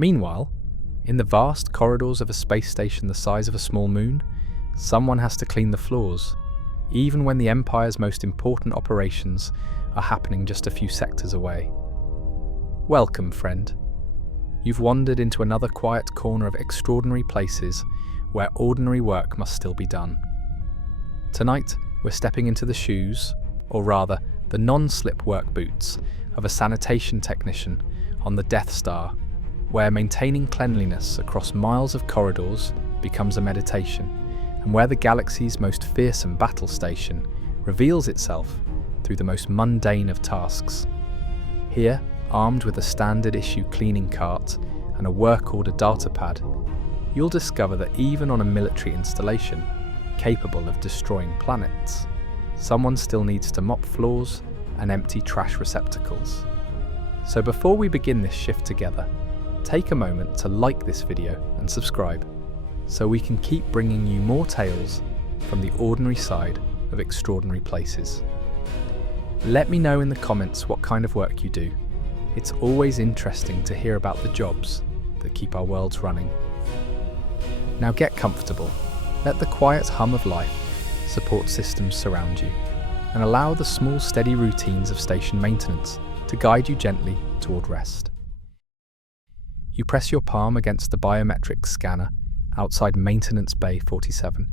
Meanwhile, in the vast corridors of a space station the size of a small moon, someone has to clean the floors, even when the Empire's most important operations are happening just a few sectors away. Welcome, friend. You've wandered into another quiet corner of extraordinary places where ordinary work must still be done. Tonight, we're stepping into the shoes, or rather, the non-slip work boots, of a sanitation technician on the Death Star, where maintaining cleanliness across miles of corridors becomes a meditation, and where the galaxy's most fearsome battle station reveals itself through the most mundane of tasks. Here, armed with a standard issue cleaning cart and a work order data pad, you'll discover that even on a military installation capable of destroying planets, someone still needs to mop floors and empty trash receptacles. So before we begin this shift together, take a moment to like this video and subscribe, so we can keep bringing you more tales from the ordinary side of extraordinary places. Let me know in the comments what kind of work you do. It's always interesting to hear about the jobs that keep our worlds running. Now get comfortable, let the quiet hum of life support systems surround you, and allow the small steady routines of station maintenance to guide you gently toward rest. You press your palm against the biometric scanner outside Maintenance Bay 47,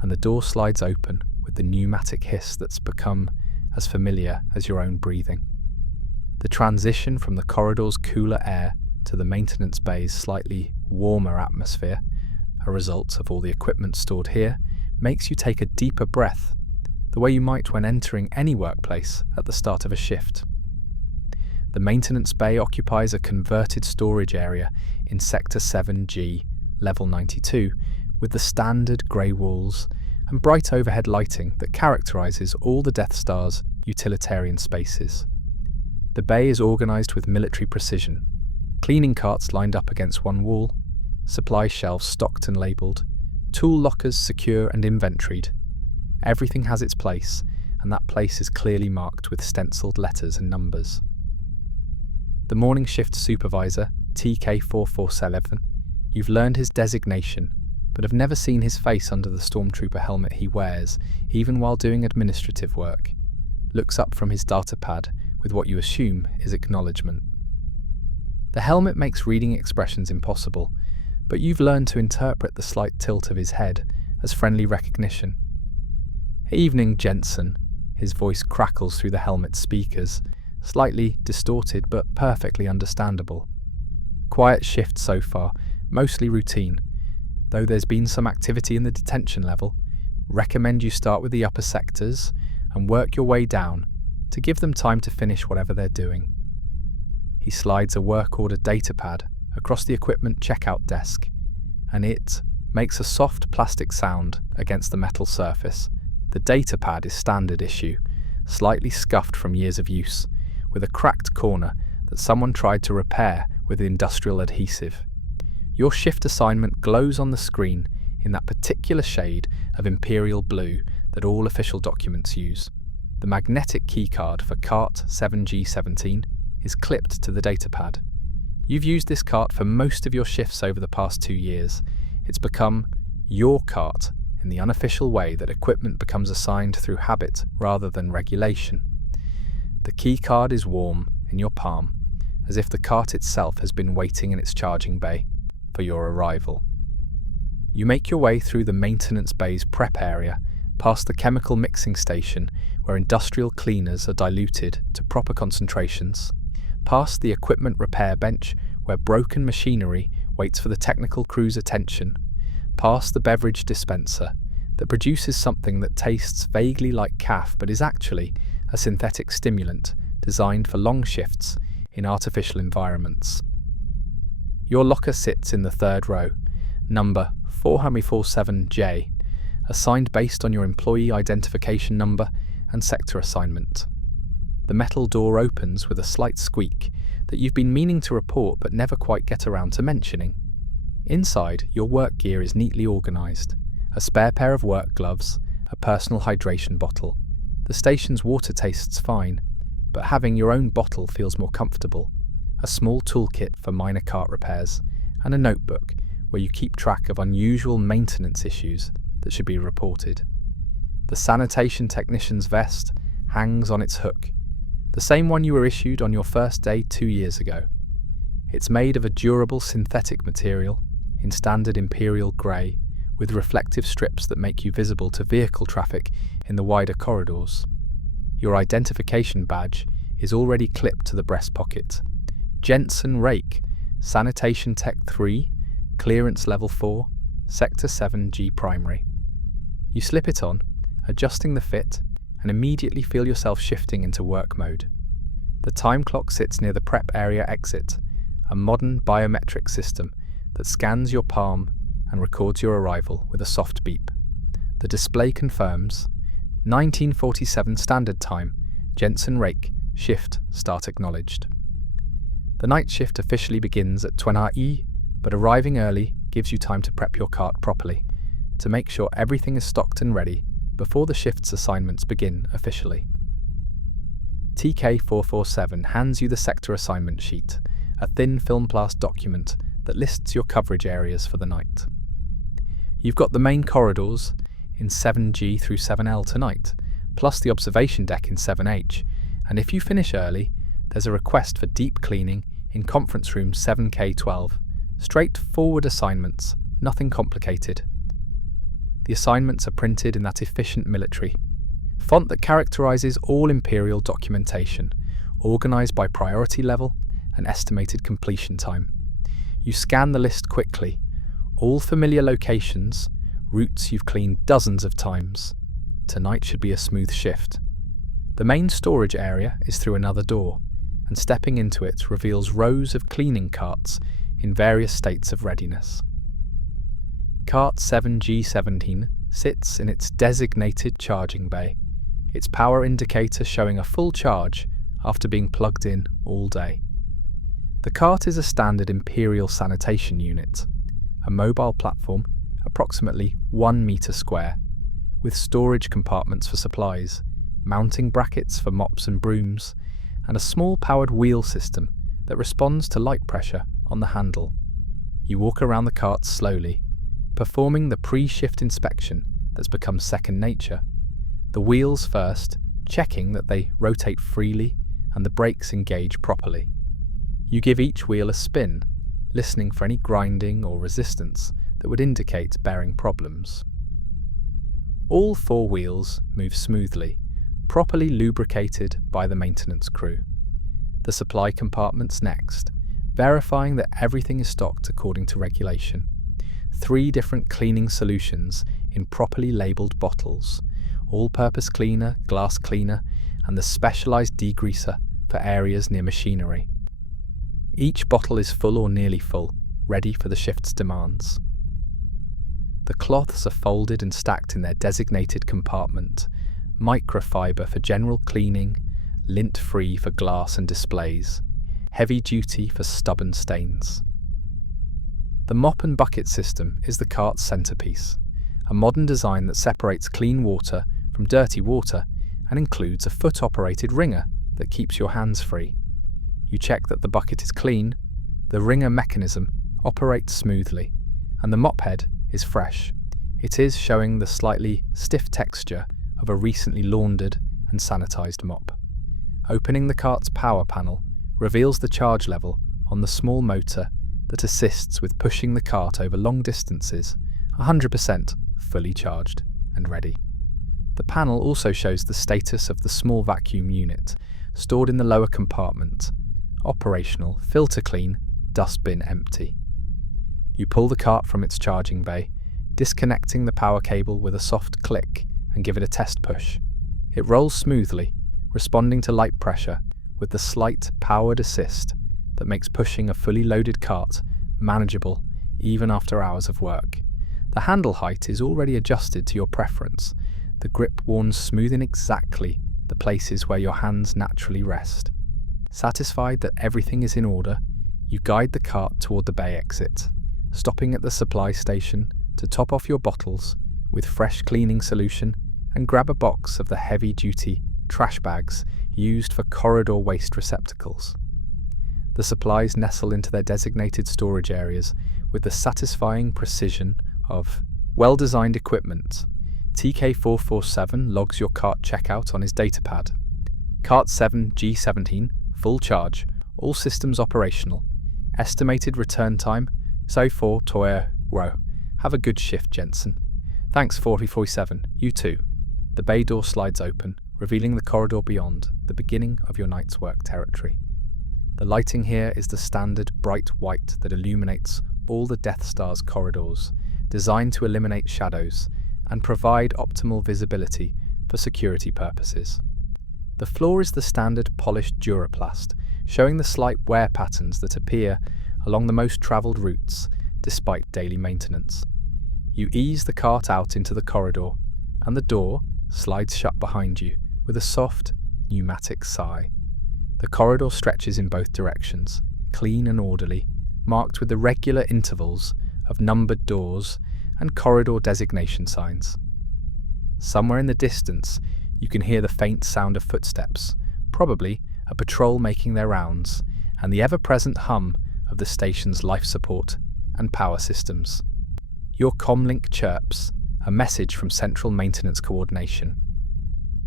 and the door slides open with the pneumatic hiss that's become as familiar as your own breathing. The transition from the corridor's cooler air to the maintenance bay's slightly warmer atmosphere, a result of all the equipment stored here, makes you take a deeper breath, the way you might when entering any workplace at the start of a shift. The maintenance bay occupies a converted storage area in Sector 7G, Level 92, with the standard grey walls and bright overhead lighting that characterises all the Death Star's utilitarian spaces. The bay is organised with military precision, cleaning carts lined up against one wall, supply shelves stocked and labelled, tool lockers secure and inventoried. Everything has its place, and that place is clearly marked with stencilled letters and numbers. The morning shift supervisor, TK447, you've learned his designation, but have never seen his face under the stormtrooper helmet he wears, even while doing administrative work, looks up from his data pad with what you assume is acknowledgement. The helmet makes reading expressions impossible, but you've learned to interpret the slight tilt of his head as friendly recognition. Evening, Jensen. His voice crackles through the helmet's speakers, slightly distorted but perfectly understandable. Quiet shift so far, mostly routine. Though there's been some activity in the detention level, recommend you start with the upper sectors and work your way down to give them time to finish whatever they're doing. He slides a work order data pad across the equipment checkout desk, and it makes a soft plastic sound against the metal surface. The data pad is standard issue, slightly scuffed from years of use, with a cracked corner that someone tried to repair with industrial adhesive. Your shift assignment glows on the screen in that particular shade of imperial blue that all official documents use. The magnetic keycard for cart 7G17 is clipped to the data pad. You've used this cart for most of your shifts over the past 2 years. It's become your cart in the unofficial way that equipment becomes assigned through habit rather than regulation. The keycard is warm in your palm, as if the cart itself has been waiting in its charging bay for your arrival. You make your way through the maintenance bay's prep area, past the chemical mixing station where industrial cleaners are diluted to proper concentrations, past the equipment repair bench where broken machinery waits for the technical crew's attention, past the beverage dispenser that produces something that tastes vaguely like caf but is actually a synthetic stimulant designed for long shifts in artificial environments. Your locker sits in the third row, number 447J, assigned based on your employee identification number and sector assignment. The metal door opens with a slight squeak that you've been meaning to report but never quite get around to mentioning. Inside, your work gear is neatly organised. A spare pair of work gloves, a personal hydration bottle. The station's water tastes fine, but having your own bottle feels more comfortable. A small toolkit for minor cart repairs, and a notebook where you keep track of unusual maintenance issues that should be reported. The sanitation technician's vest hangs on its hook, the same one you were issued on your first day 2 years ago. It's made of a durable synthetic material in standard imperial grey, with reflective strips that make you visible to vehicle traffic in the wider corridors. Your identification badge is already clipped to the breast pocket. Jensen Rake, Sanitation Tech 3, Clearance Level 4, Sector 7G Primary. You slip it on, adjusting the fit, and immediately feel yourself shifting into work mode. The time clock sits near the prep area exit, a modern biometric system that scans your palm and records your arrival with a soft beep. The display confirms 1947 Standard Time, Jensen Rake, shift start acknowledged. The night shift officially begins at 20 but arriving early gives you time to prep your cart properly, to make sure everything is stocked and ready before the shift's assignments begin officially. TK447 hands you the sector assignment sheet, a thin film-blast document that lists your coverage areas for the night. You've got the main corridors in 7G through 7L tonight, plus the observation deck in 7H, and if you finish early, there's a request for deep cleaning in conference room 7K12. Straightforward assignments, nothing complicated. The assignments are printed in that efficient military font that characterizes all Imperial documentation, organized by priority level and estimated completion time. You scan the list quickly, all familiar locations, routes you've cleaned dozens of times. Tonight should be a smooth shift. The main storage area is through another door, and stepping into it reveals rows of cleaning carts in various states of readiness. Cart 7G17 sits in its designated charging bay, its power indicator showing a full charge after being plugged in all day. The cart is a standard Imperial sanitation unit, a mobile platform approximately 1 metre square, with storage compartments for supplies, mounting brackets for mops and brooms, and a small powered wheel system that responds to light pressure on the handle. You walk around the cart slowly, performing the pre-shift inspection that's become second nature. The wheels first, checking that they rotate freely and the brakes engage properly. You give each wheel a spin, listening for any grinding or resistance that would indicate bearing problems. All 4 wheels move smoothly, properly lubricated by the maintenance crew. The supply compartment's next, verifying that everything is stocked according to regulation. 3 different cleaning solutions in properly labelled bottles, all-purpose cleaner, glass cleaner, and the specialised degreaser for areas near machinery. Each bottle is full or nearly full, ready for the shift's demands. The cloths are folded and stacked in their designated compartment, microfiber for general cleaning, lint-free for glass and displays, heavy-duty for stubborn stains. The mop and bucket system is the cart's centrepiece, a modern design that separates clean water from dirty water and includes a foot-operated wringer that keeps your hands free. You check that the bucket is clean, the wringer mechanism operates smoothly, and the mop head is fresh. It is showing the slightly stiff texture of a recently laundered and sanitized mop. Opening the cart's power panel reveals the charge level on the small motor that assists with pushing the cart over long distances, 100% fully charged and ready. The panel also shows the status of the small vacuum unit, stored in the lower compartment. Operational, filter clean, dustbin empty. You pull the cart from its charging bay, disconnecting the power cable with a soft click and give it a test push. It rolls smoothly, responding to light pressure with the slight powered assist that makes pushing a fully loaded cart manageable even after hours of work. The handle height is already adjusted to your preference, the grip worn smoothing exactly the places where your hands naturally rest. Satisfied that everything is in order, you guide the cart toward the bay exit, stopping at the supply station to top off your bottles with fresh cleaning solution and grab a box of the heavy-duty trash bags used for corridor waste receptacles. The supplies nestle into their designated storage areas with the satisfying precision of well-designed equipment. TK447 logs your cart checkout on his datapad. Cart 7G17, full charge, all systems operational. Estimated return time, so 4 Toyer Row. Have a good shift, Jensen. Thanks, 4047. You too. The bay door slides open, revealing the corridor beyond, the beginning of your night's work territory. The lighting here is the standard bright white that illuminates all the Death Star's corridors, designed to eliminate shadows and provide optimal visibility for security purposes. The floor is the standard polished Duraplast, showing the slight wear patterns that appear along the most travelled routes, despite daily maintenance. You ease the cart out into the corridor, and the door slides shut behind you with a soft, pneumatic sigh. The corridor stretches in both directions, clean and orderly, marked with the regular intervals of numbered doors and corridor designation signs. Somewhere in the distance, you can hear the faint sound of footsteps, probably a patrol making their rounds, and the ever-present hum of the station's life support and power systems. Your comlink chirps, a message from Central Maintenance Coordination.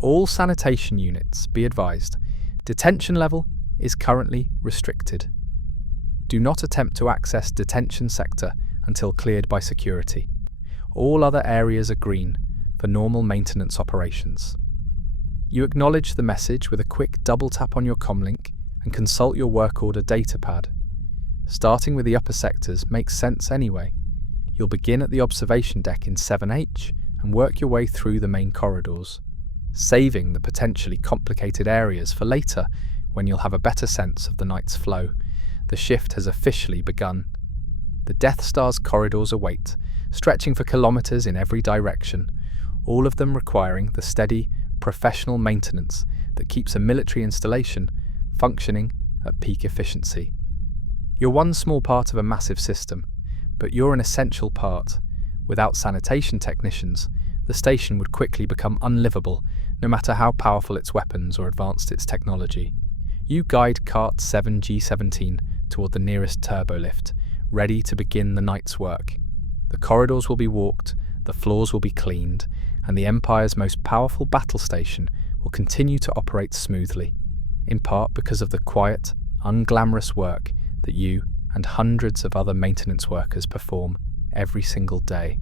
All sanitation units, be advised, detention level is currently restricted. Do not attempt to access detention sector until cleared by security. All other areas are green for normal maintenance operations. You acknowledge the message with a quick double tap on your comlink and consult your work order datapad. Starting with the upper sectors makes sense anyway. You'll begin at the observation deck in 7H and work your way through the main corridors, saving the potentially complicated areas for later when you'll have a better sense of the night's flow. The shift has officially begun. The Death Star's corridors await, stretching for kilometers in every direction, all of them requiring the steady, professional maintenance that keeps a military installation functioning at peak efficiency. You're one small part of a massive system, but you're an essential part. Without sanitation technicians, the station would quickly become unlivable, no matter how powerful its weapons or advanced its technology. You guide Cart 7G17 toward the nearest turbolift, ready to begin the night's work. The corridors will be walked, the floors will be cleaned, and the Empire's most powerful battle station will continue to operate smoothly, in part because of the quiet, unglamorous work that you and hundreds of other maintenance workers perform every single day.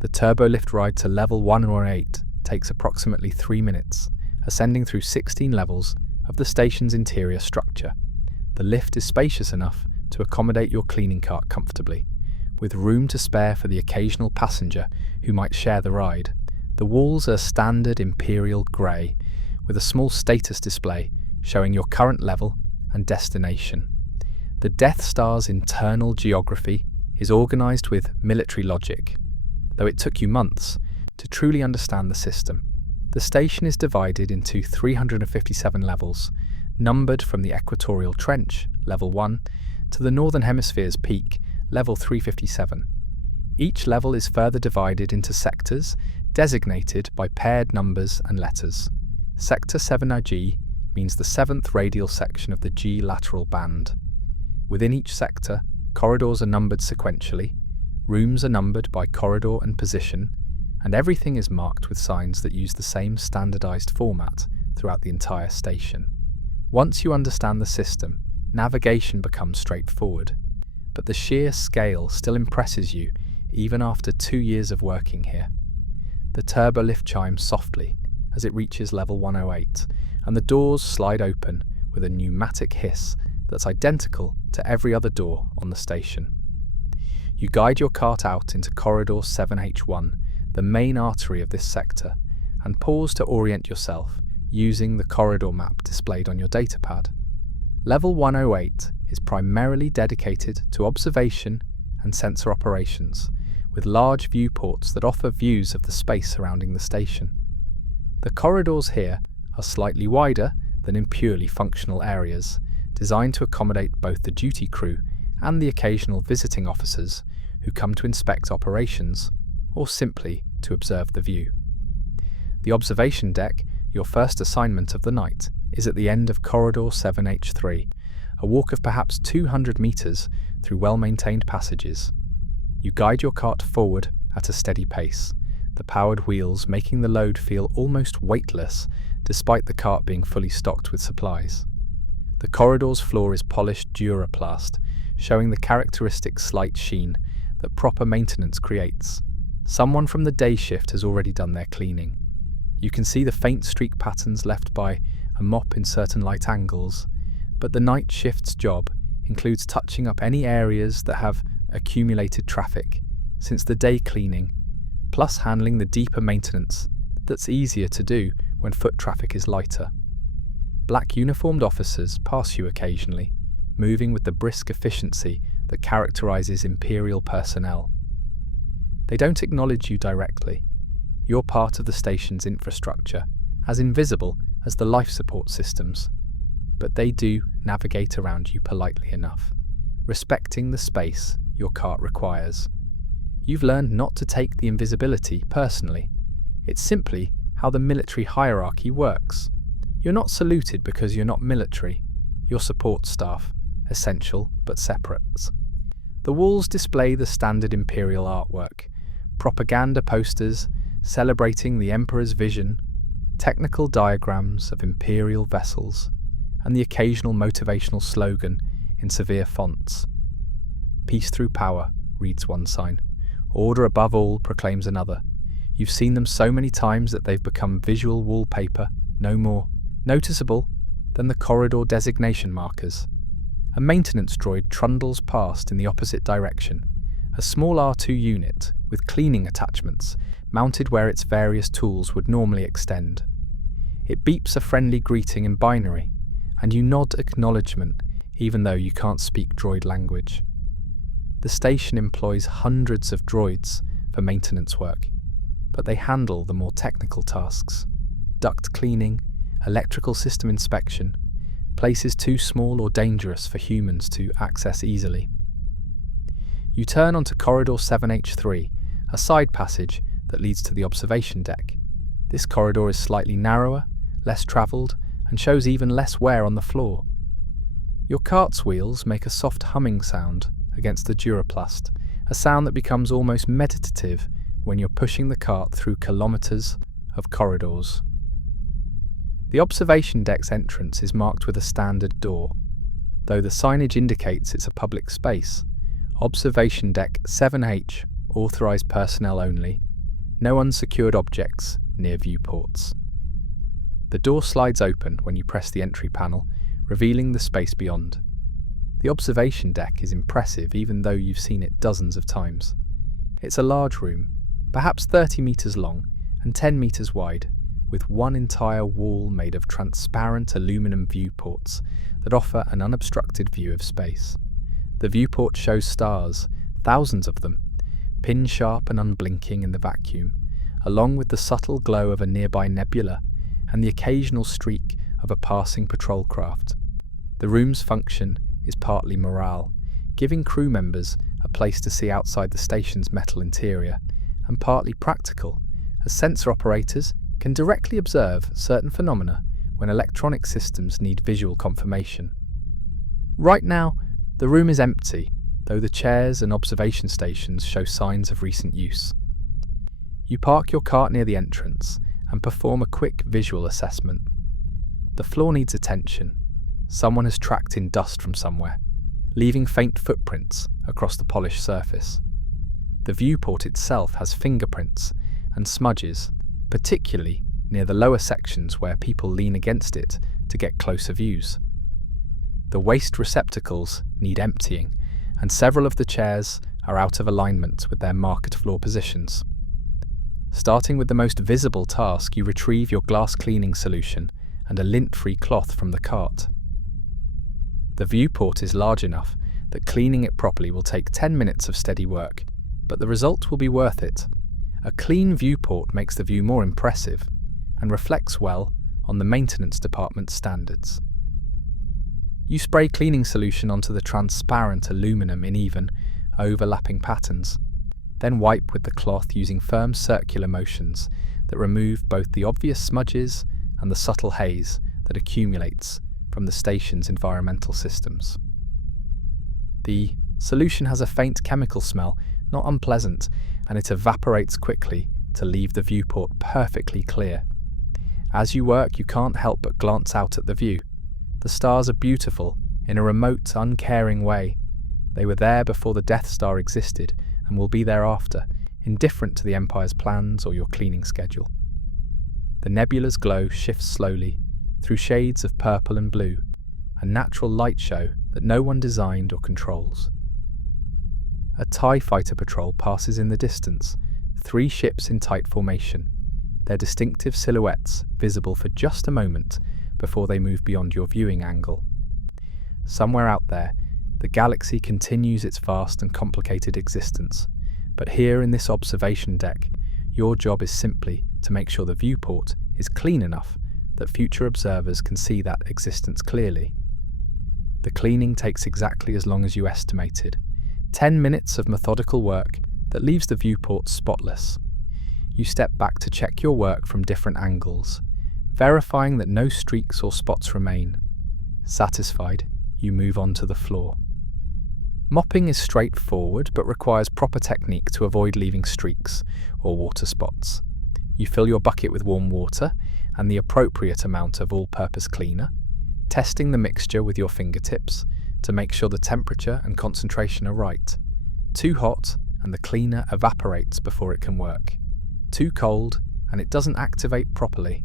The turbolift ride to level 108 takes approximately 3 minutes, ascending through 16 levels of the station's interior structure. The lift is spacious enough to accommodate your cleaning cart comfortably, with room to spare for the occasional passenger who might share the ride. The walls are standard Imperial grey, with a small status display showing your current level and destination. The Death Star's internal geography is organised with military logic, though it took you months to truly understand the system. The station is divided into 357 levels, numbered from the Equatorial Trench, level 1, to the Northern Hemisphere's peak, level 357. Each level is further divided into sectors, designated by paired numbers and letters. Sector 7G means the 7th radial section of the G lateral band. Within each sector, corridors are numbered sequentially, rooms are numbered by corridor and position, and everything is marked with signs that use the same standardized format throughout the entire station. Once you understand the system, navigation becomes straightforward, but the sheer scale still impresses you even after 2 years of working here. The turbolift chimes softly as it reaches level 108, and the doors slide open with a pneumatic hiss that's identical to every other door on the station. You guide your cart out into corridor 7H1, the main artery of this sector, and pause to orient yourself using the corridor map displayed on your datapad. Level 108 is primarily dedicated to observation and sensor operations, with large viewports that offer views of the space surrounding the station. The corridors here are slightly wider than in purely functional areas, designed to accommodate both the duty crew and the occasional visiting officers who come to inspect operations or simply to observe the view. The observation deck, your first assignment of the night, is at the end of corridor 7H3, a walk of perhaps 200 meters through well-maintained passages. You guide your cart forward at a steady pace, the powered wheels making the load feel almost weightless despite the cart being fully stocked with supplies. The corridor's floor is polished Duraplast, showing the characteristic slight sheen that proper maintenance creates. Someone from the day shift has already done their cleaning. You can see the faint streak patterns left by a mop in certain light angles, but the night shift's job includes touching up any areas that have accumulated traffic since the day cleaning, plus handling the deeper maintenance that's easier to do when foot traffic is lighter. Black uniformed officers pass you occasionally, moving with the brisk efficiency that characterizes Imperial personnel. They don't acknowledge you directly. You're part of the station's infrastructure, as invisible as the life support systems, but they do navigate around you politely enough, respecting the space your cart requires. You've learned not to take the invisibility personally. It's simply how the military hierarchy works. You're not saluted because you're not military. You're support staff, essential but separate. The walls display the standard Imperial artwork, propaganda posters celebrating the Emperor's vision, technical diagrams of Imperial vessels, and the occasional motivational slogan in severe fonts. Peace through power, reads one sign. Order above all, proclaims another. You've seen them so many times that they've become visual wallpaper, no more noticeable than the corridor designation markers. A maintenance droid trundles past in the opposite direction, a small R2 unit with cleaning attachments mounted where its various tools would normally extend. It beeps a friendly greeting in binary, and you nod acknowledgement even though you can't speak droid language. The station employs hundreds of droids for maintenance work, but they handle the more technical tasks: duct cleaning, electrical system inspection, places too small or dangerous for humans to access easily. You turn onto Corridor 7H3, a side passage that leads to the observation deck. This corridor is slightly narrower, less travelled, and shows even less wear on the floor. Your cart's wheels make a soft humming sound against the Duraplast, a sound that becomes almost meditative when you're pushing the cart through kilometres of corridors. The observation deck's entrance is marked with a standard door. Though the signage indicates it's a public space, Observation Deck 7H, authorised personnel only, no unsecured objects near viewports. The door slides open when you press the entry panel, revealing the space beyond. The observation deck is impressive even though you've seen it dozens of times. It's a large room, perhaps 30 metres long and 10 metres wide, with one entire wall made of transparent aluminum viewports that offer an unobstructed view of space. The viewport shows stars, thousands of them, pin-sharp and unblinking in the vacuum, along with the subtle glow of a nearby nebula and the occasional streak of a passing patrol craft. The room's function is partly morale, giving crew members a place to see outside the station's metal interior, and partly practical, as sensor operators can directly observe certain phenomena when electronic systems need visual confirmation. Right now, the room is empty, though the chairs and observation stations show signs of recent use. You park your cart near the entrance and perform a quick visual assessment. The floor needs attention. Someone has tracked in dust from somewhere, leaving faint footprints across the polished surface. The viewport itself has fingerprints and smudges, particularly near the lower sections where people lean against it to get closer views. The waste receptacles need emptying, and several of the chairs are out of alignment with their marked floor positions. Starting with the most visible task, you retrieve your glass cleaning solution and a lint-free cloth from the cart. The viewport is large enough that cleaning it properly will take 10 minutes of steady work, but the result will be worth it. A clean viewport makes the view more impressive and reflects well on the maintenance department's standards. You spray cleaning solution onto the transparent aluminum in even, overlapping patterns, then wipe with the cloth using firm circular motions that remove both the obvious smudges and the subtle haze that accumulates from the station's environmental systems. The solution has a faint chemical smell, not unpleasant, and it evaporates quickly to leave the viewport perfectly clear. As you work, you can't help but glance out at the view. The stars are beautiful, in a remote, uncaring way. They were there before the Death Star existed, and will be there after, indifferent to the Empire's plans or your cleaning schedule. The nebula's glow shifts slowly, through shades of purple and blue, a natural light show that no one designed or controls. A TIE fighter patrol passes in the distance, 3 ships in tight formation, their distinctive silhouettes visible for just a moment before they move beyond your viewing angle. Somewhere out there, the galaxy continues its vast and complicated existence, but here in this observation deck, your job is simply to make sure the viewport is clean enough that future observers can see that existence clearly. The cleaning takes exactly as long as you estimated, 10 minutes of methodical work that leaves the viewport spotless. You step back to check your work from different angles, verifying that no streaks or spots remain. Satisfied, you move on to the floor. Mopping is straightforward but requires proper technique to avoid leaving streaks or water spots. You fill your bucket with warm water and the appropriate amount of all-purpose cleaner, testing the mixture with your fingertips to make sure the temperature and concentration are right. Too hot and the cleaner evaporates before it can work. Too cold and it doesn't activate properly.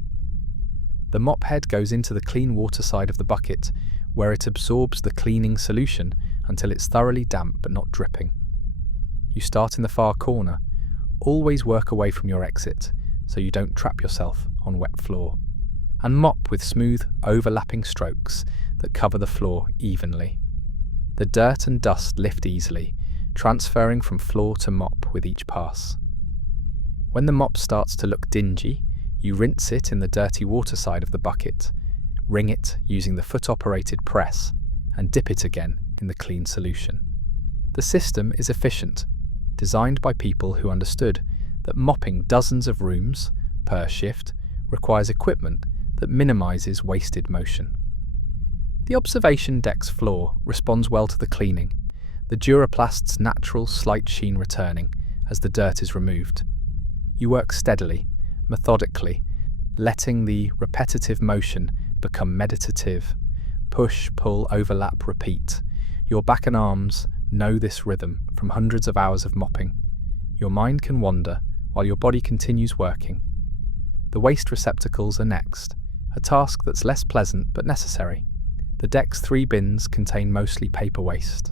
The mop head goes into the clean water side of the bucket, where it absorbs the cleaning solution until it's thoroughly damp but not dripping. You start in the far corner. Always work away from your exit so you don't trap yourself on wet floor, and mop with smooth, overlapping strokes that cover the floor evenly. The dirt and dust lift easily, transferring from floor to mop with each pass. When the mop starts to look dingy, you rinse it in the dirty water side of the bucket, wring it using the foot-operated press, and dip it again in the clean solution. The system is efficient, designed by people who understood that mopping dozens of rooms per shift requires equipment that minimizes wasted motion. The observation deck's floor responds well to the cleaning, the Duraplast's natural slight sheen returning as the dirt is removed. You work steadily, methodically, letting the repetitive motion become meditative. Push, pull, overlap, repeat. Your back and arms know this rhythm from hundreds of hours of mopping. Your mind can wander while your body continues working. The waste receptacles are next, a task that's less pleasant but necessary. The deck's 3 bins contain mostly paper waste.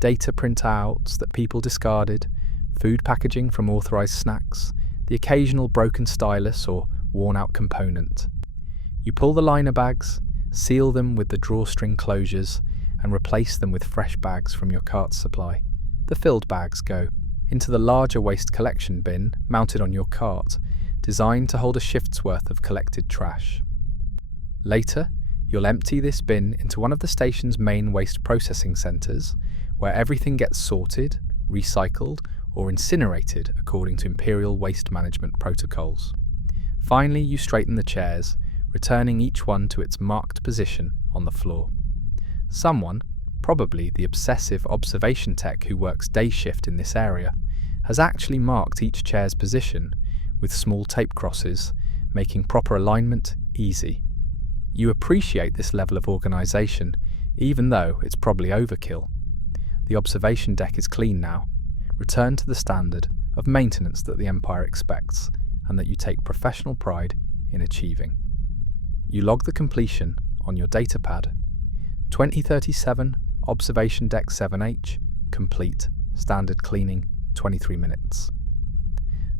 Data printouts that people discarded, food packaging from authorized snacks, the occasional broken stylus or worn-out component. You pull the liner bags, seal them with the drawstring closures, and replace them with fresh bags from your cart supply. The filled bags go into the larger waste collection bin mounted on your cart, designed to hold a shift's worth of collected trash. Later, you'll empty this bin into one of the station's main waste processing centres, where everything gets sorted, recycled, or incinerated according to Imperial waste management protocols. Finally, you straighten the chairs, returning each one to its marked position on the floor. Someone, probably the obsessive observation tech who works day shift in this area, has actually marked each chair's position with small tape crosses, making proper alignment easy. You appreciate this level of organisation, even though it's probably overkill. The observation deck is clean now, returned to the standard of maintenance that the Empire expects and that you take professional pride in achieving. You log the completion on your datapad. 2037 Observation Deck 7H, complete, standard cleaning, 23 minutes.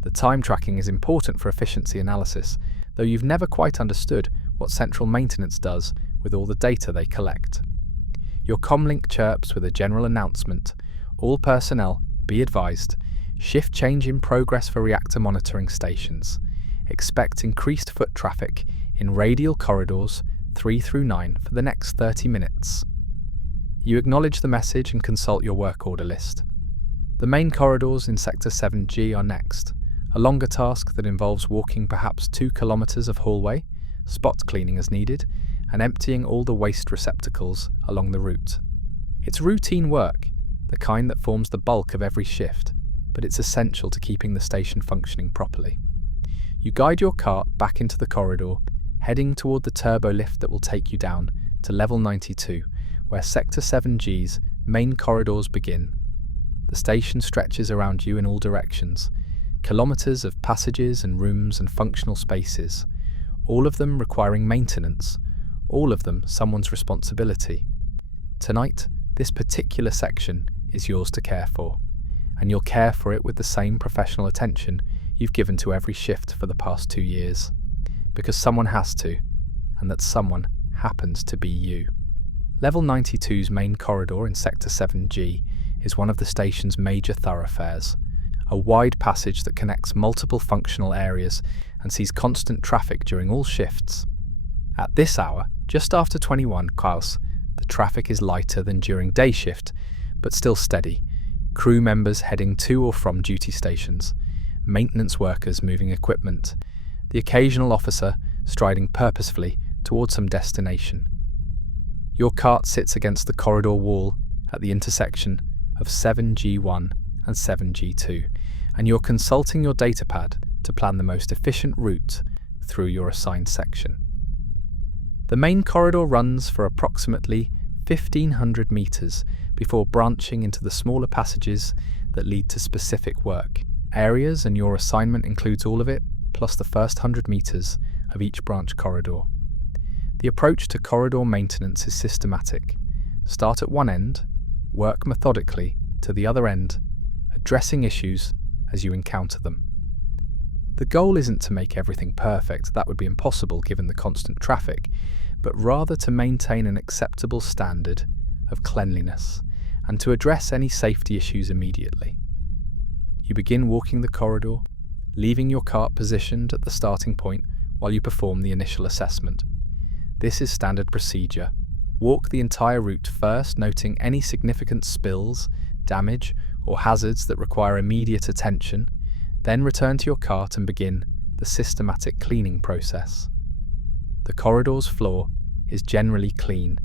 The time tracking is important for efficiency analysis, though you've never quite understood what central maintenance does with all the data they collect. Your comlink chirps with a general announcement: all personnel, be advised, shift change in progress for reactor monitoring stations. Expect increased foot traffic in radial corridors 3 through 9 for the next 30 minutes. You acknowledge the message and consult your work order list. The main corridors in Sector 7G are next, a longer task that involves walking perhaps 2 kilometers of hallway, spot cleaning as needed, and emptying all the waste receptacles along the route. It's routine work, the kind that forms the bulk of every shift, but it's essential to keeping the station functioning properly. You guide your cart back into the corridor, heading toward the turbo lift that will take you down to level 92, where Sector 7G's main corridors begin. The station stretches around you in all directions, kilometers of passages and rooms and functional spaces, all of them requiring maintenance, all of them someone's responsibility. Tonight, this particular section is yours to care for, and you'll care for it with the same professional attention you've given to every shift for the past 2 years, because someone has to, and that someone happens to be you. Level 92's main corridor in Sector 7G is one of the station's major thoroughfares, a wide passage that connects multiple functional areas and sees constant traffic during all shifts. At this hour, just after 21 Klaus, the traffic is lighter than during day shift, but still steady. Crew members heading to or from duty stations, maintenance workers moving equipment, the occasional officer striding purposefully towards some destination. Your cart sits against the corridor wall at the intersection of 7G1 and 7G2, and you're consulting your datapad to plan the most efficient route through your assigned section. The main corridor runs for approximately 1,500 meters before branching into the smaller passages that lead to specific work areas, and your assignment includes all of it, plus the first 100 meters of each branch corridor. The approach to corridor maintenance is systematic. Start at one end, work methodically to the other end, addressing issues as you encounter them. The goal isn't to make everything perfect, that would be impossible given the constant traffic, but rather to maintain an acceptable standard of cleanliness and to address any safety issues immediately. You begin walking the corridor, leaving your cart positioned at the starting point while you perform the initial assessment. This is standard procedure. Walk the entire route first, noting any significant spills, damage, or hazards that require immediate attention, then return to your cart and begin the systematic cleaning process. The corridor's floor is generally clean,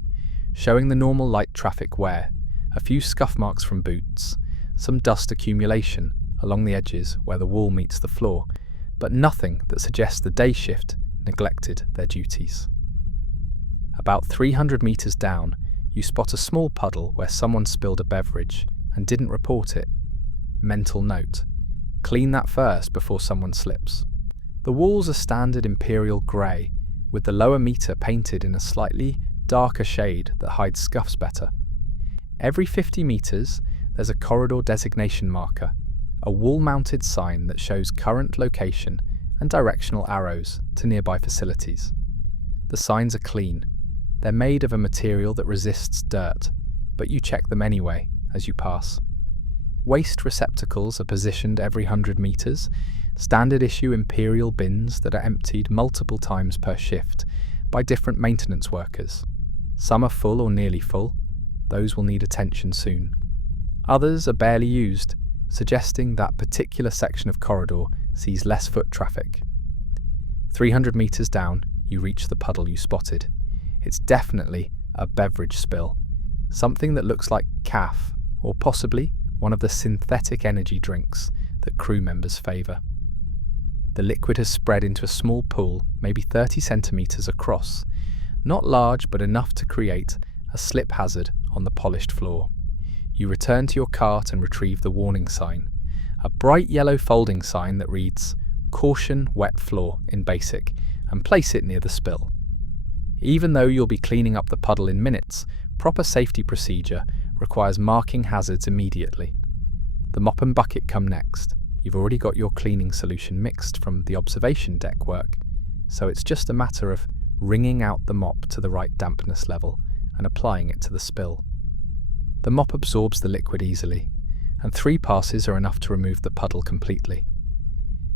showing the normal light traffic wear, a few scuff marks from boots, some dust accumulation along the edges where the wall meets the floor, but nothing that suggests the day shift neglected their duties. About 300 meters down, you spot a small puddle where someone spilled a beverage and didn't report it. Mental note: clean that first before someone slips. The walls are standard imperial grey, with the lower meter painted in a slightly darker shade that hides scuffs better. Every 50 meters, there's a corridor designation marker, a wall-mounted sign that shows current location and directional arrows to nearby facilities. The signs are clean. They're made of a material that resists dirt, but you check them anyway as you pass. Waste receptacles are positioned every 100 meters, standard issue imperial bins that are emptied multiple times per shift by different maintenance workers. Some are full or nearly full. Those will need attention soon. Others are barely used, suggesting that particular section of corridor sees less foot traffic. 300 meters down, you reach the puddle you spotted. It's definitely a beverage spill, something that looks like caf, or possibly one of the synthetic energy drinks that crew members favour. The liquid has spread into a small pool, maybe 30 centimetres across, not large but enough to create a slip hazard on the polished floor. You return to your cart and retrieve the warning sign, a bright yellow folding sign that reads "Caution wet floor" in BASIC, and place it near the spill. Even though you'll be cleaning up the puddle in minutes, proper safety procedure requires marking hazards immediately. The mop and bucket come next. You've already got your cleaning solution mixed from the observation deck work, so it's just a matter of wringing out the mop to the right dampness level and applying it to the spill. The mop absorbs the liquid easily, and 3 passes are enough to remove the puddle completely.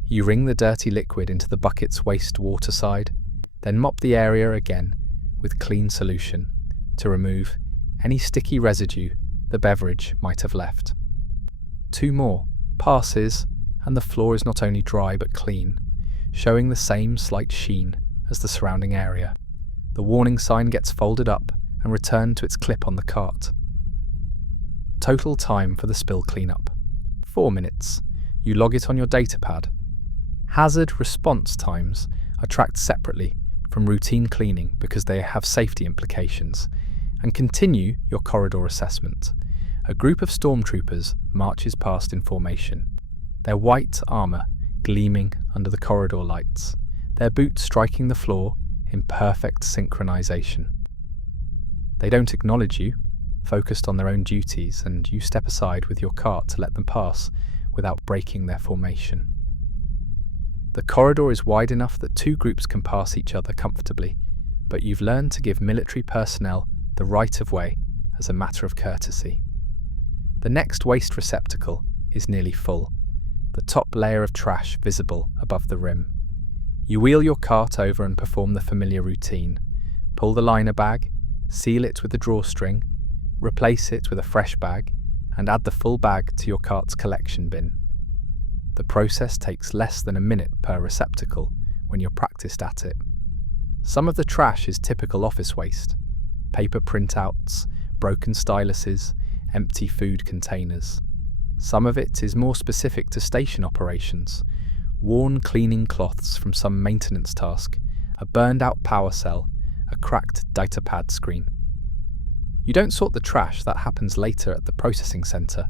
You wring the dirty liquid into the bucket's wastewater side, then mop the area again with clean solution to remove any sticky residue the beverage might have left. 2 more passes and the floor is not only dry but clean, showing the same slight sheen as the surrounding area. The warning sign gets folded up and returned to its clip on the cart. Total time for the spill cleanup: 4 minutes. You log it on your datapad. Hazard response times are tracked separately from routine cleaning because they have safety implications. And continue your corridor assessment. A group of stormtroopers marches past in formation, their white armour gleaming under the corridor lights, their boots striking the floor in perfect synchronization. They don't acknowledge you, focused on their own duties, and you step aside with your cart to let them pass without breaking their formation. The corridor is wide enough that 2 groups can pass each other comfortably, but you've learned to give military personnel the right of way as a matter of courtesy. The next waste receptacle is nearly full, the top layer of trash visible above the rim. You wheel your cart over and perform the familiar routine. Pull the liner bag, seal it with the drawstring, replace it with a fresh bag, and add the full bag to your cart's collection bin. The process takes less than a minute per receptacle when you're practiced at it. Some of the trash is typical office waste: paper printouts, broken styluses, empty food containers. Some of it is more specific to station operations: worn cleaning cloths from some maintenance task, a burned-out power cell, a cracked datapad screen. You don't sort the trash, that happens later at the processing centre,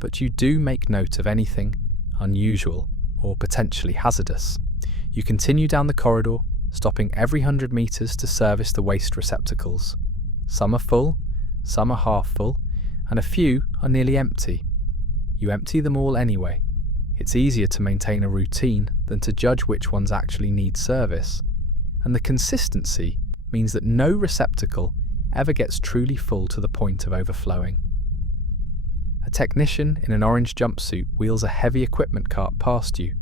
but you do make note of anything unusual or potentially hazardous. You continue down the corridor, stopping every 100 metres to service the waste receptacles. Some are full, some are half full, and a few are nearly empty. You empty them all anyway. It's easier to maintain a routine than to judge which ones actually need service. And the consistency means that no receptacle ever gets truly full to the point of overflowing. A technician in an orange jumpsuit wheels a heavy equipment cart past you,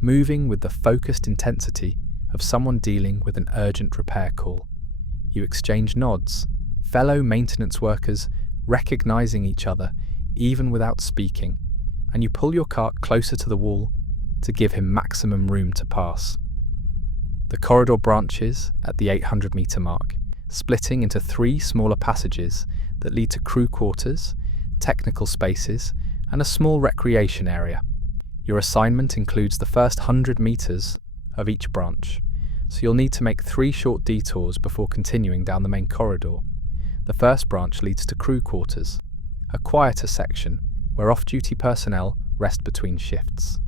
moving with the focused intensity of someone dealing with an urgent repair call. You exchange nods, fellow maintenance workers recognizing each other even without speaking, and you pull your cart closer to the wall to give him maximum room to pass. The corridor branches at the 800-metre mark, splitting into 3 smaller passages that lead to crew quarters, technical spaces, and a small recreation area. Your assignment includes the first 100 metres of each branch, so you'll need to make 3 short detours before continuing down the main corridor. The first branch leads to crew quarters, a quieter section where off-duty personnel rest between shifts.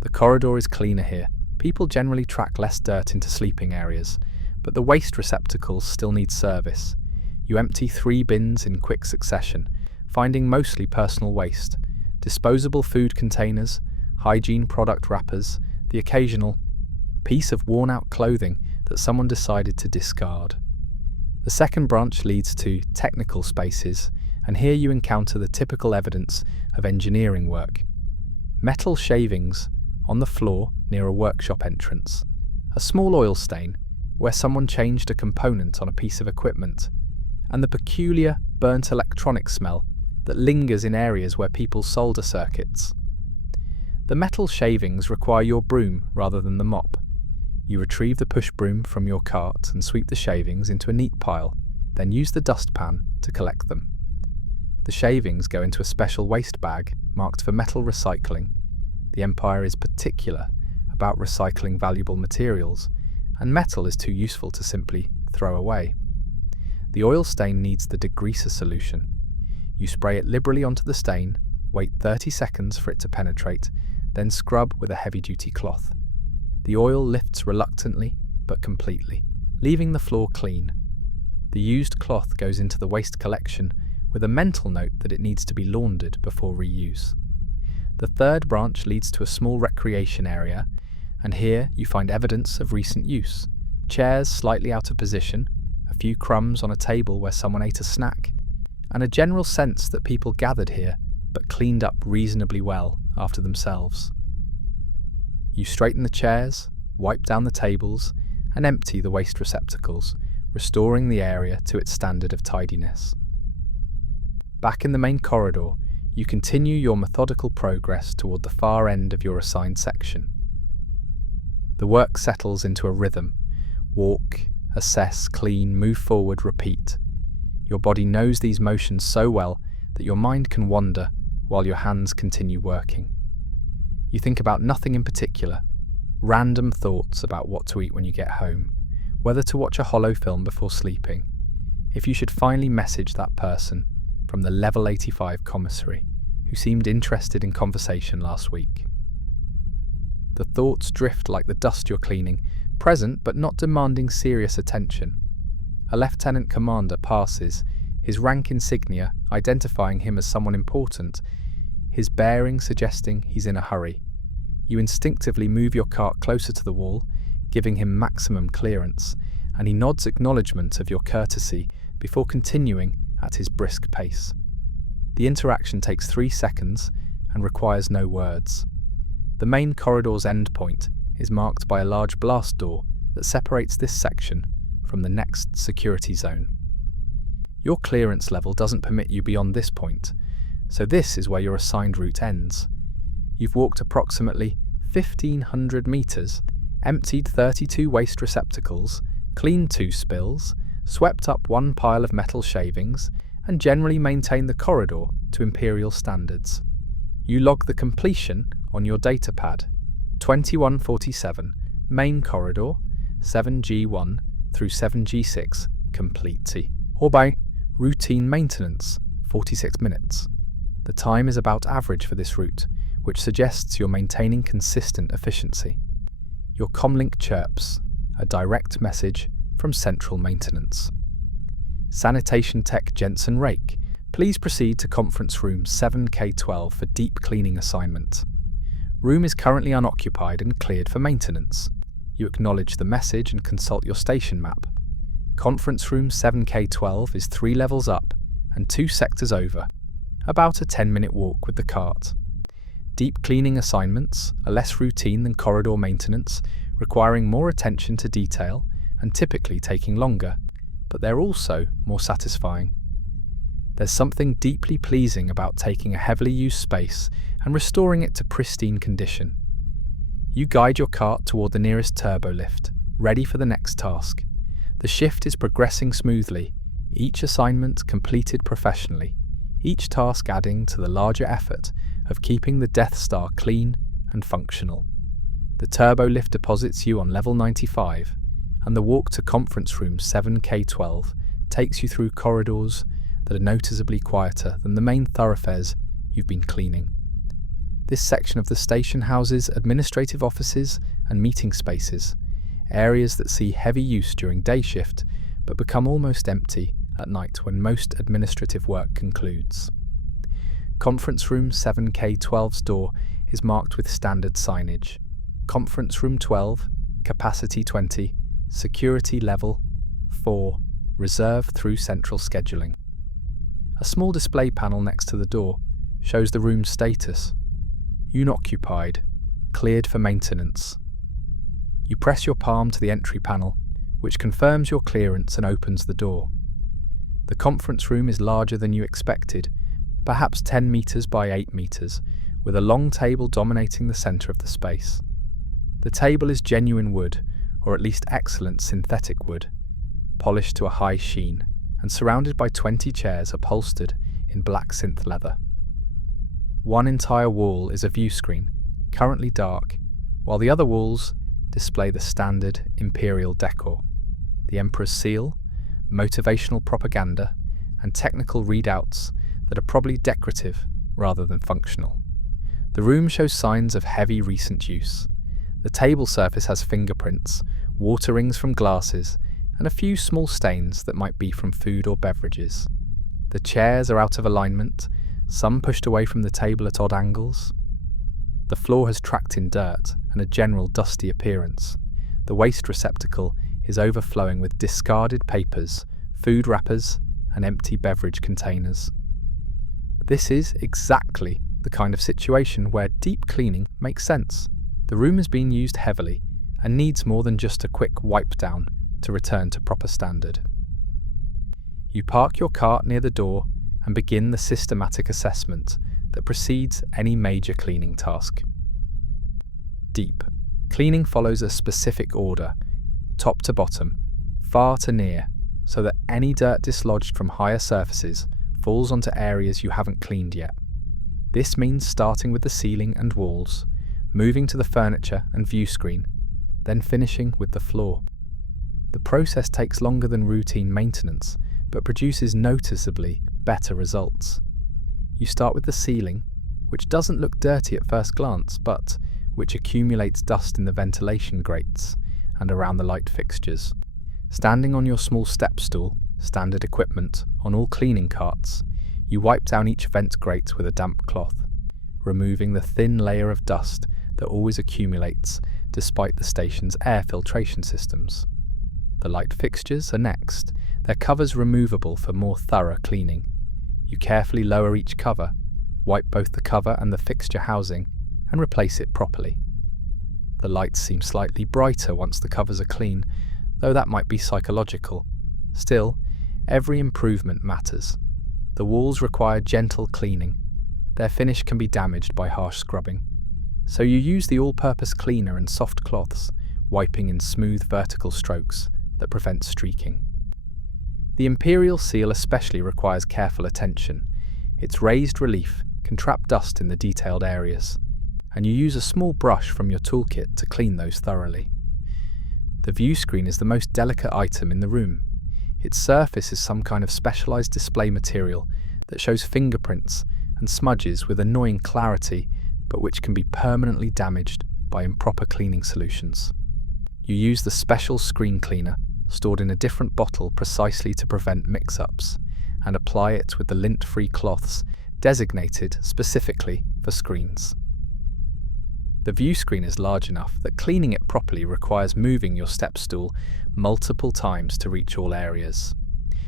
The corridor is cleaner here. People generally track less dirt into sleeping areas, but the waste receptacles still need service. You empty 3 bins in quick succession, finding mostly personal waste, disposable food containers, hygiene product wrappers, the occasional piece of worn-out clothing that someone decided to discard. The second branch leads to technical spaces, and here you encounter the typical evidence of engineering work. Metal shavings on the floor near a workshop entrance, a small oil stain where someone changed a component on a piece of equipment, and the peculiar burnt electronic smell that lingers in areas where people solder circuits. The metal shavings require your broom rather than the mop. You retrieve the push broom from your cart and sweep the shavings into a neat pile, then use the dustpan to collect them. The shavings go into a special waste bag marked for metal recycling. The Empire is particular about recycling valuable materials, and metal is too useful to simply throw away. The oil stain needs the degreaser solution. You spray it liberally onto the stain, wait 30 seconds for it to penetrate, then scrub with a heavy-duty cloth. The oil lifts reluctantly but completely, leaving the floor clean. The used cloth goes into the waste collection with a mental note that it needs to be laundered before reuse. The third branch leads to a small recreation area, and here you find evidence of recent use. Chairs slightly out of position, a few crumbs on a table where someone ate a snack, and a general sense that people gathered here but cleaned up reasonably well after themselves. You straighten the chairs, wipe down the tables, and empty the waste receptacles, restoring the area to its standard of tidiness. Back in the main corridor, you continue your methodical progress toward the far end of your assigned section. The work settles into a rhythm. Walk, assess, clean, move forward, repeat. Your body knows these motions so well that your mind can wander while your hands continue working. You think about nothing in particular, random thoughts about what to eat when you get home, whether to watch a hollow film before sleeping, if you should finally message that person from the level 85 commissary who seemed interested in conversation last week. The thoughts drift like the dust you're cleaning, present but not demanding serious attention. A lieutenant commander passes, his rank insignia identifying him as someone important, his bearing suggesting he's in a hurry. You instinctively move your cart closer to the wall, giving him maximum clearance, and he nods acknowledgement of your courtesy before continuing at his brisk pace. The interaction takes 3 seconds and requires no words. The main corridor's endpoint is marked by a large blast door that separates this section from the next security zone. Your clearance level doesn't permit you beyond this point, so this is where your assigned route ends. You've walked approximately 1,500 meters, emptied 32 waste receptacles, cleaned 2 spills, swept up 1 pile of metal shavings, and generally maintained the corridor to imperial standards. You log the completion on your datapad: 2147, main corridor, 7G1 through 7G6, complete. Or by routine maintenance, 46 minutes. The time is about average for this route, which suggests you're maintaining consistent efficiency. Your comlink chirps, a direct message from central maintenance. Sanitation Tech Jensen Rake, please proceed to conference room 7K12 for deep cleaning assignment. Room is currently unoccupied and cleared for maintenance. You acknowledge the message and consult your station map. Conference room 7K12 is 3 levels up and 2 sectors over, about a 10-minute walk with the cart. Deep cleaning assignments are less routine than corridor maintenance, requiring more attention to detail and typically taking longer, but they're also more satisfying. There's something deeply pleasing about taking a heavily used space and restoring it to pristine condition. You guide your cart toward the nearest turbo lift, ready for the next task. The shift is progressing smoothly, each assignment completed professionally, each task adding to the larger effort of keeping the Death Star clean and functional. The turbo lift deposits you on level 95, and the walk to conference room 7K12 takes you through corridors that are noticeably quieter than the main thoroughfares you've been cleaning. This section of the station houses administrative offices and meeting spaces, areas that see heavy use during day shift but become almost empty at night when most administrative work concludes. Conference room 7K12's door is marked with standard signage. Conference room 12, capacity 20, security level 4, reserved through central scheduling. A small display panel next to the door shows the room's status: unoccupied, cleared for maintenance. You press your palm to the entry panel, which confirms your clearance and opens the door. The conference room is larger than you expected, perhaps 10 meters by 8 meters, with a long table dominating the center of the space. The table is genuine wood, or at least excellent synthetic wood, polished to a high sheen, and surrounded by 20 chairs upholstered in black synth leather. One entire wall is a view screen, currently dark, while the other walls display the standard imperial decor: the Emperor's seal, motivational propaganda, and technical readouts that are probably decorative rather than functional. The room shows signs of heavy recent use. The table surface has fingerprints, water rings from glasses, and a few small stains that might be from food or beverages. The chairs are out of alignment, some pushed away from the table at odd angles. The floor has tracked in dirt and a general dusty appearance. The waste receptacle is overflowing with discarded papers, food wrappers, and empty beverage containers. This is exactly the kind of situation where deep cleaning makes sense. The room is being used heavily and needs more than just a quick wipe down to return to proper standard. You park your cart near the door and begin the systematic assessment that precedes any major cleaning task. Deep cleaning follows a specific order, top to bottom, far to near, so that any dirt dislodged from higher surfaces falls onto areas you haven't cleaned yet. This means starting with the ceiling and walls, moving to the furniture and view screen, then finishing with the floor. The process takes longer than routine maintenance, but produces noticeably better results. You start with the ceiling, which doesn't look dirty at first glance, but which accumulates dust in the ventilation grates and around the light fixtures. Standing on your small step stool, standard equipment on all cleaning carts, you wipe down each vent grate with a damp cloth, removing the thin layer of dust that always accumulates despite the station's air filtration systems. The light fixtures are next, their covers removable for more thorough cleaning. You carefully lower each cover, wipe both the cover and the fixture housing, and replace it properly. The lights seem slightly brighter once the covers are clean, though that might be psychological. Still, every improvement matters. The walls require gentle cleaning. Their finish can be damaged by harsh scrubbing. So you use the all-purpose cleaner and soft cloths, wiping in smooth vertical strokes that prevent streaking. The Imperial Seal especially requires careful attention. Its raised relief can trap dust in the detailed areas, and you use a small brush from your toolkit to clean those thoroughly. The view screen is the most delicate item in the room. Its surface is some kind of specialized display material that shows fingerprints and smudges with annoying clarity, but which can be permanently damaged by improper cleaning solutions. You use the special screen cleaner, stored in a different bottle precisely to prevent mix-ups, and apply it with the lint-free cloths designated specifically for screens. The view screen is large enough that cleaning it properly requires moving your step stool multiple times to reach all areas.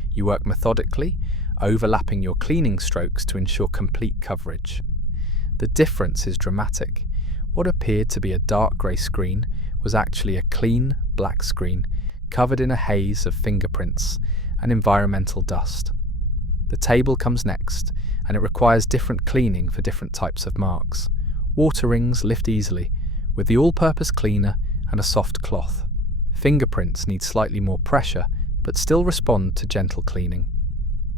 You work methodically, overlapping your cleaning strokes to ensure complete coverage. The difference is dramatic. What appeared to be a dark grey screen was actually a clean, black screen covered in a haze of fingerprints and environmental dust. The table comes next, and it requires different cleaning for different types of marks. Water rings lift easily, with the all-purpose cleaner and a soft cloth. Fingerprints need slightly more pressure, but still respond to gentle cleaning.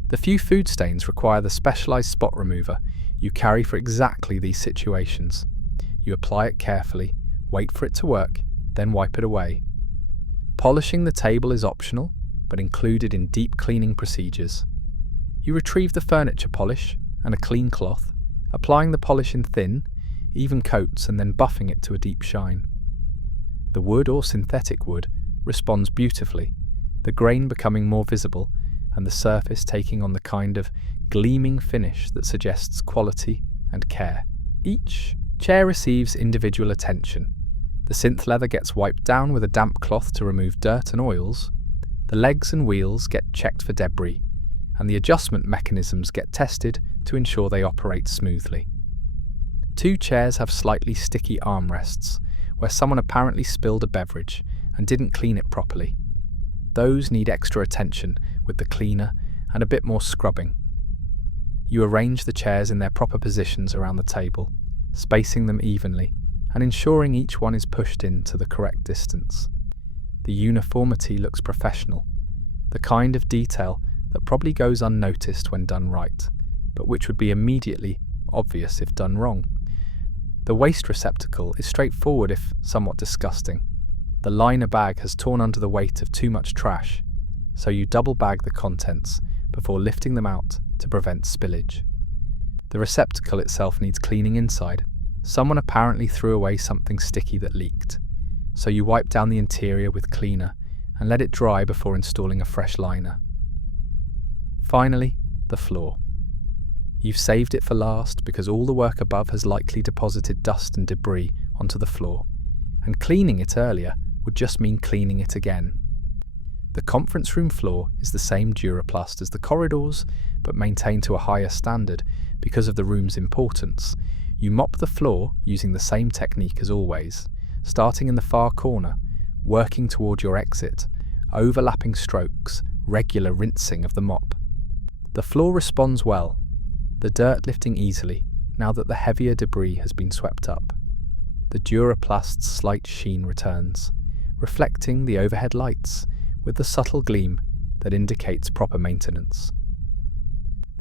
The few food stains require the specialized spot remover you carry for exactly these situations. You apply it carefully, wait for it to work, then wipe it away. Polishing the table is optional, but included in deep cleaning procedures. You retrieve the furniture polish and a clean cloth, applying the polish in thin, even coats and then buffing it to a deep shine. The wood or synthetic wood responds beautifully, the grain becoming more visible and the surface taking on the kind of gleaming finish that suggests quality and care. Each chair receives individual attention. The synth leather gets wiped down with a damp cloth to remove dirt and oils. The legs and wheels get checked for debris, and the adjustment mechanisms get tested to ensure they operate smoothly. 2 chairs have slightly sticky armrests, where someone apparently spilled a beverage and didn't clean it properly. Those need extra attention with the cleaner and a bit more scrubbing. You arrange the chairs in their proper positions around the table, spacing them evenly and ensuring each one is pushed in to the correct distance. The uniformity looks professional, the kind of detail that probably goes unnoticed when done right, but which would be immediately obvious if done wrong. The waste receptacle is straightforward if somewhat disgusting. The liner bag has torn under the weight of too much trash, so you double bag the contents before lifting them out to prevent spillage. The receptacle itself needs cleaning inside. Someone apparently threw away something sticky that leaked, so you wipe down the interior with cleaner and let it dry before installing a fresh liner. Finally, the floor. You've saved it for last because all the work above has likely deposited dust and debris onto the floor, and cleaning it earlier would just mean cleaning it again. The conference room floor is the same Duraplast as the corridors, but maintained to a higher standard because of the room's importance. You mop the floor using the same technique as always, starting in the far corner, working toward your exit, overlapping strokes, regular rinsing of the mop. The floor responds well, the dirt lifting easily now that the heavier debris has been swept up. The Duraplast's slight sheen returns, reflecting the overhead lights, with the subtle gleam that indicates proper maintenance.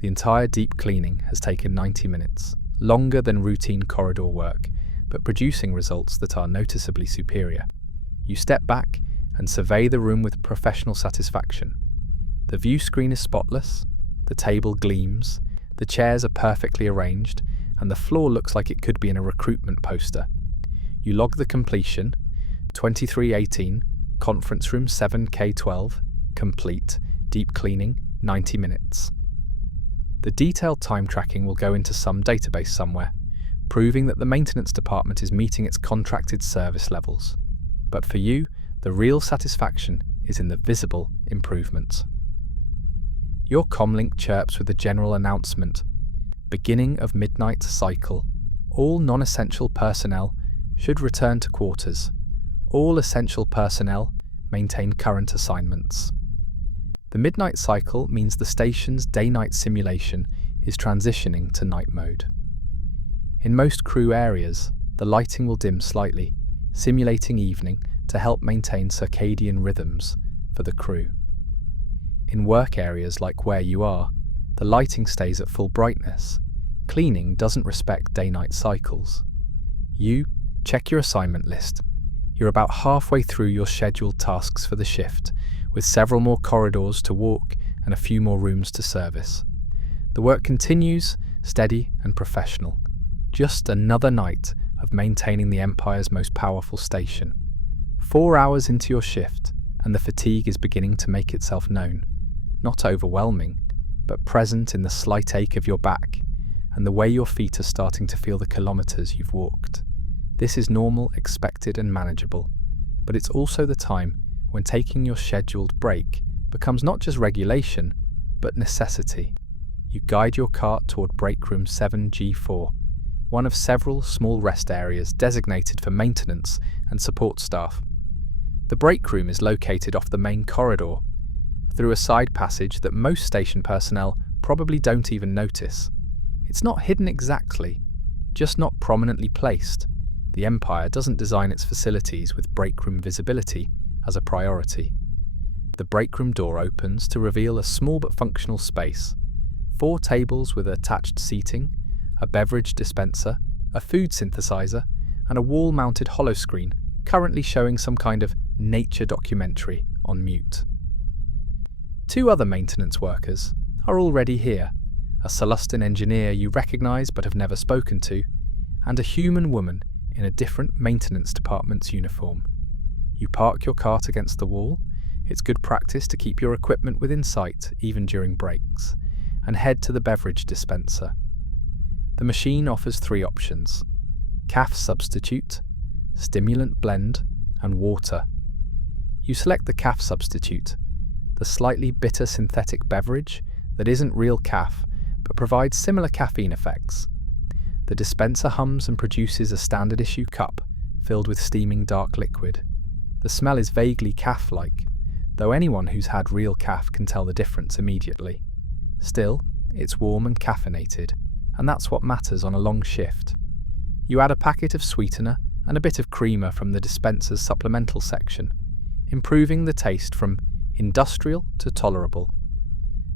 The entire deep cleaning has taken 90 minutes, longer than routine corridor work, but producing results that are noticeably superior. You step back and survey the room with professional satisfaction. The view screen is spotless, the table gleams, the chairs are perfectly arranged, and the floor looks like it could be in a recruitment poster. You log the completion, 2318, conference room 7K12, complete, deep cleaning, 90 minutes. The detailed time tracking will go into some database somewhere, proving that the maintenance department is meeting its contracted service levels. But for you, the real satisfaction is in the visible improvements. Your comlink chirps with the general announcement, beginning of midnight cycle, all non-essential personnel should return to quarters. All essential personnel maintain current assignments. The midnight cycle means the station's day-night simulation is transitioning to night mode. In most crew areas, the lighting will dim slightly, simulating evening to help maintain circadian rhythms for the crew. In work areas like where you are, the lighting stays at full brightness. Cleaning doesn't respect day-night cycles. You check your assignment list. You're about halfway through your scheduled tasks for the shift, with several more corridors to walk and a few more rooms to service. The work continues, steady and professional. Just another night of maintaining the Empire's most powerful station. 4 hours into your shift, and the fatigue is beginning to make itself known. Not overwhelming, but present in the slight ache of your back, and the way your feet are starting to feel the kilometers you've walked. This is normal, expected and manageable, but it's also the time when taking your scheduled break becomes not just regulation, but necessity. You guide your cart toward break room 7G4, one of several small rest areas designated for maintenance and support staff. The break room is located off the main corridor, through a side passage that most station personnel probably don't even notice. It's not hidden exactly, just not prominently placed. The Empire doesn't design its facilities with break room visibility as a priority. The break room door opens to reveal a small but functional space. 4 tables with attached seating, a beverage dispenser, a food synthesizer, and a wall-mounted holoscreen currently showing some kind of nature documentary on mute. 2 other maintenance workers are already here, a Celestin engineer you recognise but have never spoken to, and a human woman in a different maintenance department's uniform. You park your cart against the wall, it's good practice to keep your equipment within sight even during breaks, and head to the beverage dispenser. The machine offers 3 options: CAF substitute, stimulant blend, and water. You select the CAF substitute, the slightly bitter synthetic beverage that isn't real CAF but provides similar caffeine effects. The dispenser hums and produces a standard issue cup filled with steaming dark liquid. The smell is vaguely CAF-like, though anyone who's had real CAF can tell the difference immediately. Still, it's warm and caffeinated, and that's what matters on a long shift. You add a packet of sweetener and a bit of creamer from the dispenser's supplemental section, improving the taste from industrial to tolerable.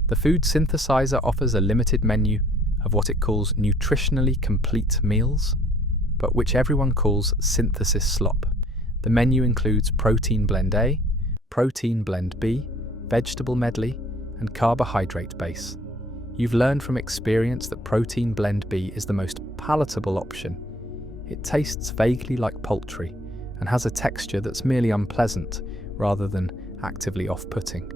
The food synthesizer offers a limited menu of what it calls nutritionally complete meals, but which everyone calls synthesis slop. The menu includes protein blend A, protein blend B, vegetable medley, and carbohydrate base. You've learned from experience that protein blend B is the most palatable option. It tastes vaguely like poultry and has a texture that's merely unpleasant rather than actively off-putting.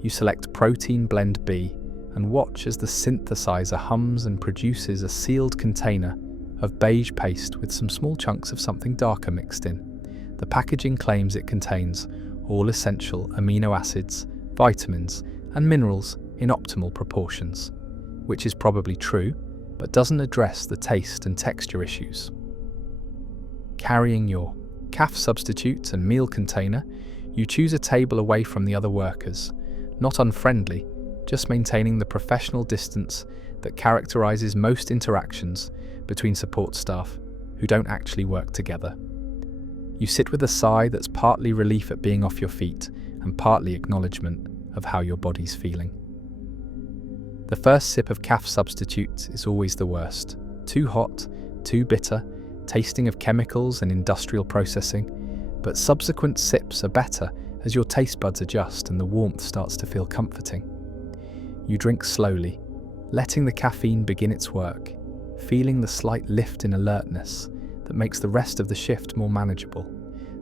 You select protein blend B and watch as the synthesizer hums and produces a sealed container of beige paste with some small chunks of something darker mixed in. The packaging claims it contains all essential amino acids, vitamins, and minerals in optimal proportions, which is probably true, but doesn't address the taste and texture issues. Carrying your CAF substitute and meal container, you choose a table away from the other workers, not unfriendly, just maintaining the professional distance that characterizes most interactions between support staff who don't actually work together. You sit with a sigh that's partly relief at being off your feet and partly acknowledgement of how your body's feeling. The first sip of caf substitute is always the worst. Too hot, too bitter, tasting of chemicals and industrial processing, but subsequent sips are better as your taste buds adjust and the warmth starts to feel comforting. You drink slowly, letting the caffeine begin its work, feeling the slight lift in alertness that makes the rest of the shift more manageable.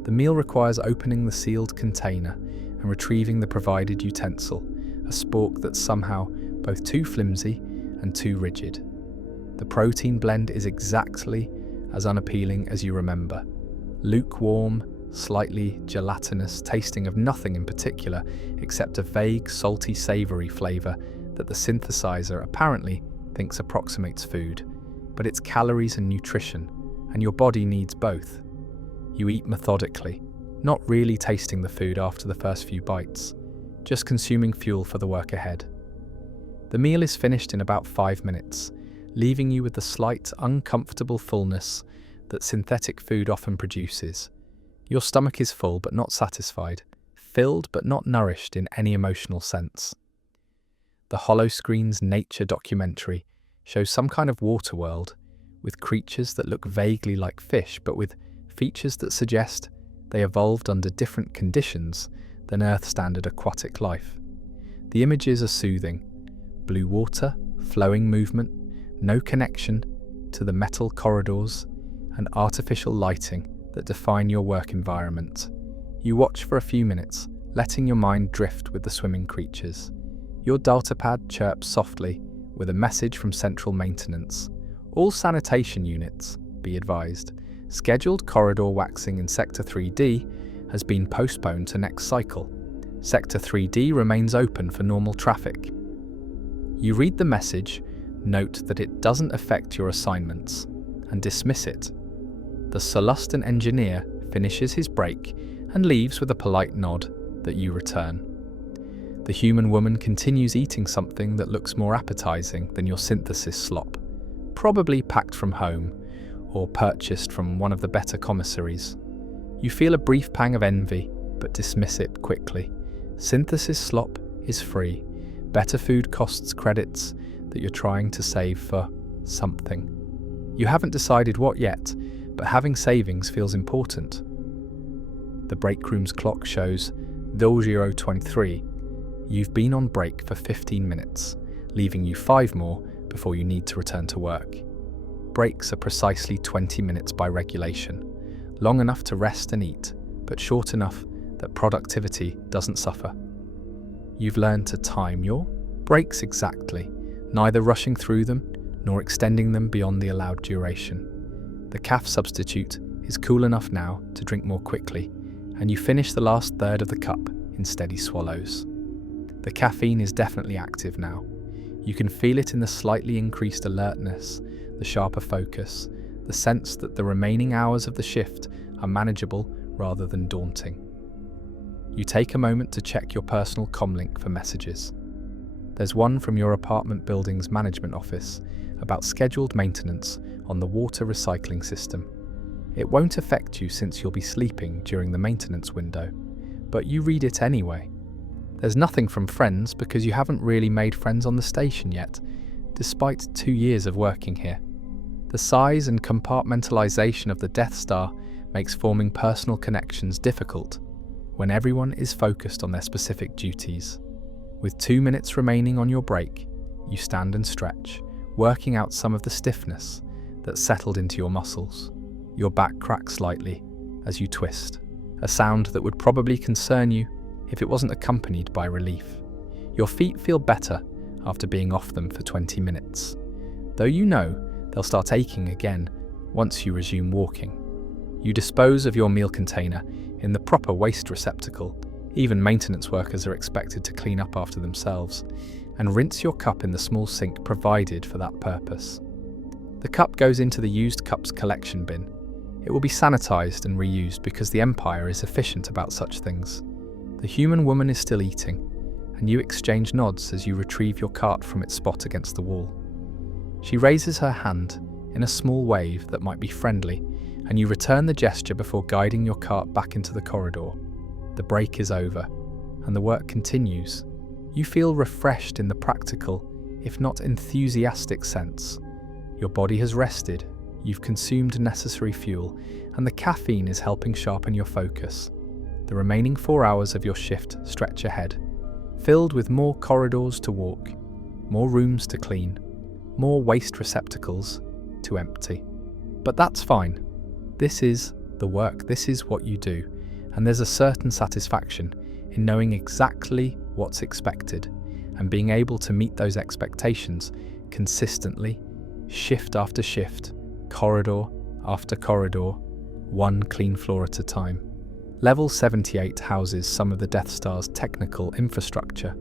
The meal requires opening the sealed container and retrieving the provided utensil, a spork that's somehow both too flimsy and too rigid. The protein blend is exactly as unappealing as you remember. Lukewarm, slightly gelatinous, tasting of nothing in particular except a vague, salty, savoury flavour that the synthesizer apparently thinks approximates food, but it's calories and nutrition, and your body needs both. You eat methodically, not really tasting the food after the first few bites, just consuming fuel for the work ahead. The meal is finished in about 5 minutes, leaving you with the slight, uncomfortable fullness that synthetic food often produces. Your stomach is full but not satisfied, filled but not nourished in any emotional sense. The Holoscreen's nature documentary shows some kind of water world, with creatures that look vaguely like fish but with features that suggest they evolved under different conditions than Earth-standard aquatic life. The images are soothing. Blue water, flowing movement, no connection to the metal corridors and artificial lighting that define your work environment. You watch for a few minutes, letting your mind drift with the swimming creatures. Your datapad chirps softly with a message from central maintenance. All sanitation units, be advised, scheduled corridor waxing in Sector 3D has been postponed to next cycle. Sector 3D remains open for normal traffic. You read the message, note that it doesn't affect your assignments, and dismiss it. The Solustan engineer finishes his break and leaves with a polite nod that you return. The human woman continues eating something that looks more appetizing than your synthesis slop, probably packed from home or purchased from one of the better commissaries. You feel a brief pang of envy, but dismiss it quickly. Synthesis slop is free. Better food costs credits that you're trying to save for something. You haven't decided what yet, but having savings feels important. The break room's clock shows 00:23. You've been on break for 15 minutes, leaving you 5 more before you need to return to work. Breaks are precisely 20 minutes by regulation, long enough to rest and eat, but short enough that productivity doesn't suffer. You've learned to time your breaks exactly, neither rushing through them nor extending them beyond the allowed duration. The caf substitute is cool enough now to drink more quickly, and you finish the last third of the cup in steady swallows. The caffeine is definitely active now. You can feel it in the slightly increased alertness, the sharper focus, the sense that the remaining hours of the shift are manageable rather than daunting. You take a moment to check your personal comlink for messages. There's one from your apartment building's management office about scheduled maintenance on the water recycling system. It won't affect you since you'll be sleeping during the maintenance window, but you read it anyway. There's nothing from friends because you haven't really made friends on the station yet, despite 2 years of working here. The size and compartmentalization of the Death Star makes forming personal connections difficult when everyone is focused on their specific duties. With 2 minutes remaining on your break, you stand and stretch, working out some of the stiffness that's settled into your muscles. Your back cracks slightly as you twist, a sound that would probably concern you if it wasn't accompanied by relief. Your feet feel better after being off them for 20 minutes, though you know they'll start aching again once you resume walking. You dispose of your meal container in the proper waste receptacle. Even maintenance workers are expected to clean up after themselves, and rinse your cup in the small sink provided for that purpose. The cup goes into the used cups collection bin. It will be sanitized and reused because the Empire is efficient about such things. The human woman is still eating, and you exchange nods as you retrieve your cart from its spot against the wall. She raises her hand in a small wave that might be friendly, and you return the gesture before guiding your cart back into the corridor. The break is over. and the work continues. You feel refreshed in the practical, if not enthusiastic sense. Your body has rested, you've consumed necessary fuel, and the caffeine is helping sharpen your focus. The remaining 4 hours of your shift stretch ahead, filled with more corridors to walk, more rooms to clean, more waste receptacles to empty. But that's fine. This is the work, this is what you do, and there's a certain satisfaction in knowing exactly what's expected and being able to meet those expectations consistently, shift after shift, corridor after corridor, one clean floor at a time. Level 78 houses some of the Death Star's technical infrastructure,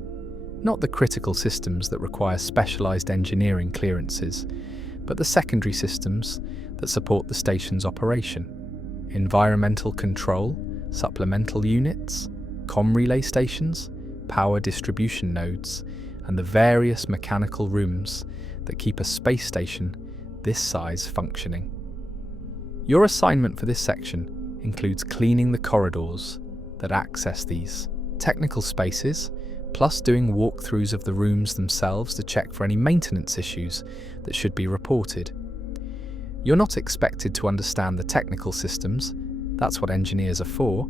not the critical systems that require specialized engineering clearances, but the secondary systems that support the station's operation. Environmental control, supplemental units, comm relay stations, power distribution nodes, and the various mechanical rooms that keep a space station this size functioning. Your assignment for this section includes cleaning the corridors that access these technical spaces, plus doing walkthroughs of the rooms themselves to check for any maintenance issues that should be reported. You're not expected to understand the technical systems, that's what engineers are for,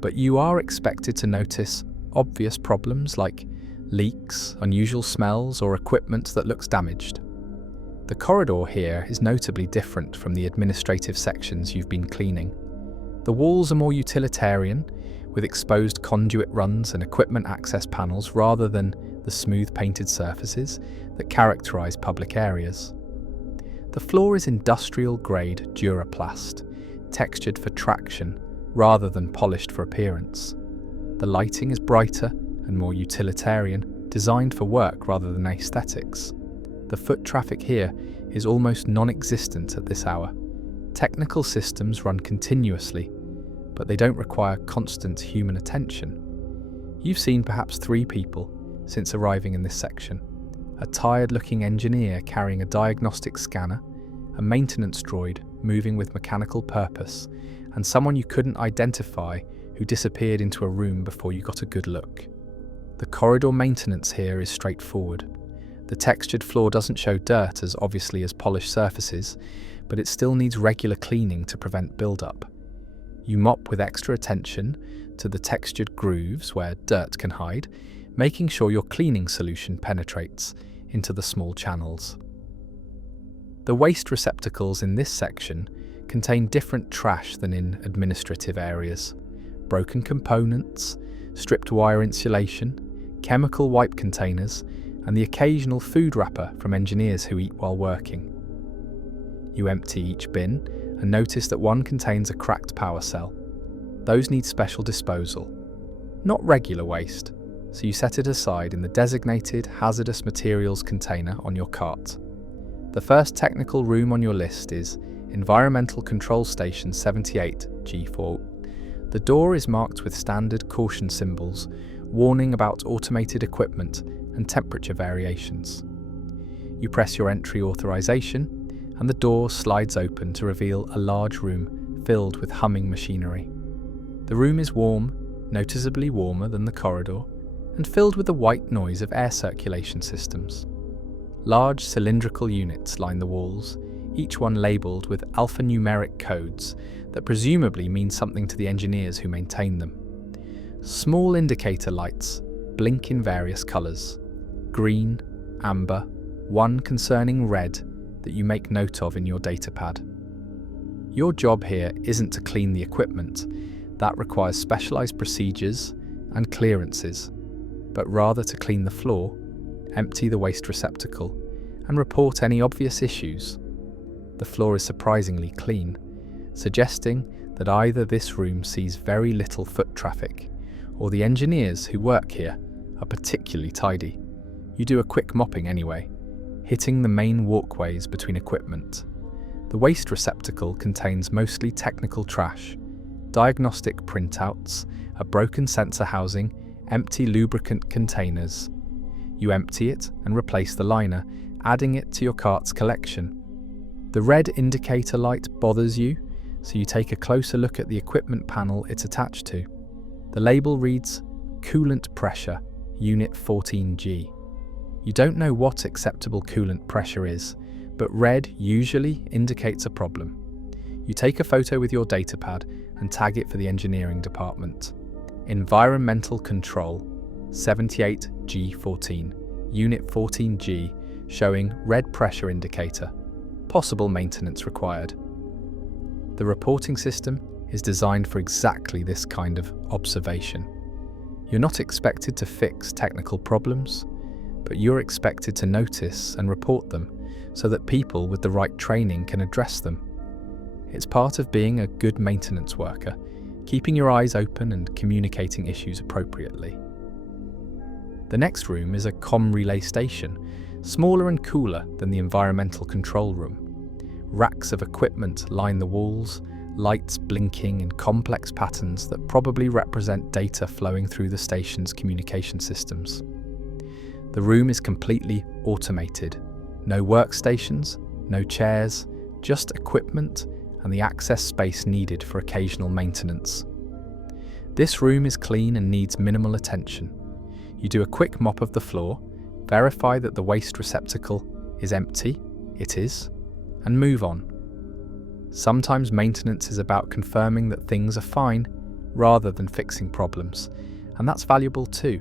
but you are expected to notice obvious problems like leaks, unusual smells, or equipment that looks damaged. The corridor here is notably different from the administrative sections you've been cleaning. The walls are more utilitarian, with exposed conduit runs and equipment access panels rather than the smooth painted surfaces that characterize public areas. The floor is industrial-grade Duraplast, textured for traction rather than polished for appearance. The lighting is brighter and more utilitarian, designed for work rather than aesthetics. The foot traffic here is almost non-existent at this hour. Technical systems run continuously, but they don't require constant human attention. You've seen perhaps 3 people since arriving in this section: a tired-looking engineer carrying a diagnostic scanner, a maintenance droid moving with mechanical purpose, and someone you couldn't identify who disappeared into a room before you got a good look. The corridor maintenance here is straightforward. The textured floor doesn't show dirt as obviously as polished surfaces, but it still needs regular cleaning to prevent build-up. You mop with extra attention to the textured grooves where dirt can hide, making sure your cleaning solution penetrates into the small channels. The waste receptacles in this section contain different trash than in administrative areas. Broken components, stripped wire insulation, chemical wipe containers, and the occasional food wrapper from engineers who eat while working. You empty each bin and notice that one contains a cracked power cell. Those need special disposal, not regular waste, so you set it aside in the designated hazardous materials container on your cart. The first technical room on your list is Environmental Control Station 78 G4. The door is marked with standard caution symbols, warning about automated equipment and temperature variations. You press your entry authorization, and the door slides open to reveal a large room filled with humming machinery. The room is warm, noticeably warmer than the corridor, and filled with the white noise of air circulation systems. Large cylindrical units line the walls, each one labelled with alphanumeric codes that presumably mean something to the engineers who maintain them. Small indicator lights blink in various colours: green, amber, one concerning red that you make note of in your datapad. Your job here isn't to clean the equipment, that requires specialised procedures and clearances, but rather to clean the floor, empty the waste receptacle, and report any obvious issues. The floor is surprisingly clean, suggesting that either this room sees very little foot traffic, or the engineers who work here are particularly tidy. You do a quick mopping anyway, hitting the main walkways between equipment. The waste receptacle contains mostly technical trash, diagnostic printouts, a broken sensor housing, empty lubricant containers. You empty it and replace the liner, adding it to your cart's collection. The red indicator light bothers you, so you take a closer look at the equipment panel it's attached to. The label reads coolant pressure, unit 14G. You don't know what acceptable coolant pressure is, but red usually indicates a problem. You take a photo with your datapad and tag it for the engineering department. Environmental control, 78G14, unit 14G, showing red pressure indicator, possible maintenance required. The reporting system is designed for exactly this kind of observation. You're not expected to fix technical problems, but you're expected to notice and report them so that people with the right training can address them. It's part of being a good maintenance worker, keeping your eyes open and communicating issues appropriately. The next room is a comm relay station, smaller and cooler than the environmental control room. Racks of equipment line the walls, lights blinking in complex patterns that probably represent data flowing through the station's communication systems. The room is completely automated. No workstations, no chairs, just equipment and the access space needed for occasional maintenance. This room is clean and needs minimal attention. You do a quick mop of the floor, verify that the waste receptacle is empty, it is, and move on. Sometimes maintenance is about confirming that things are fine rather than fixing problems, and that's valuable too.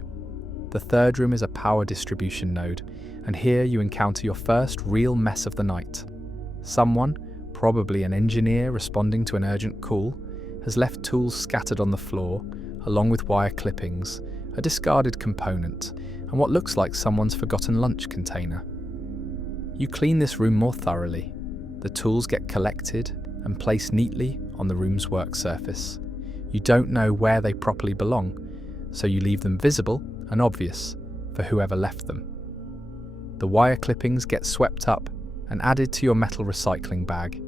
The third room is a power distribution node, and here you encounter your first real mess of the night. Someone, probably an engineer responding to an urgent call, has left tools scattered on the floor, along with wire clippings, a discarded component, and what looks like someone's forgotten lunch container. You clean this room more thoroughly. The tools get collected and placed neatly on the room's work surface. You don't know where they properly belong, so you leave them visible and obvious for whoever left them. The wire clippings get swept up and added to your metal recycling bag.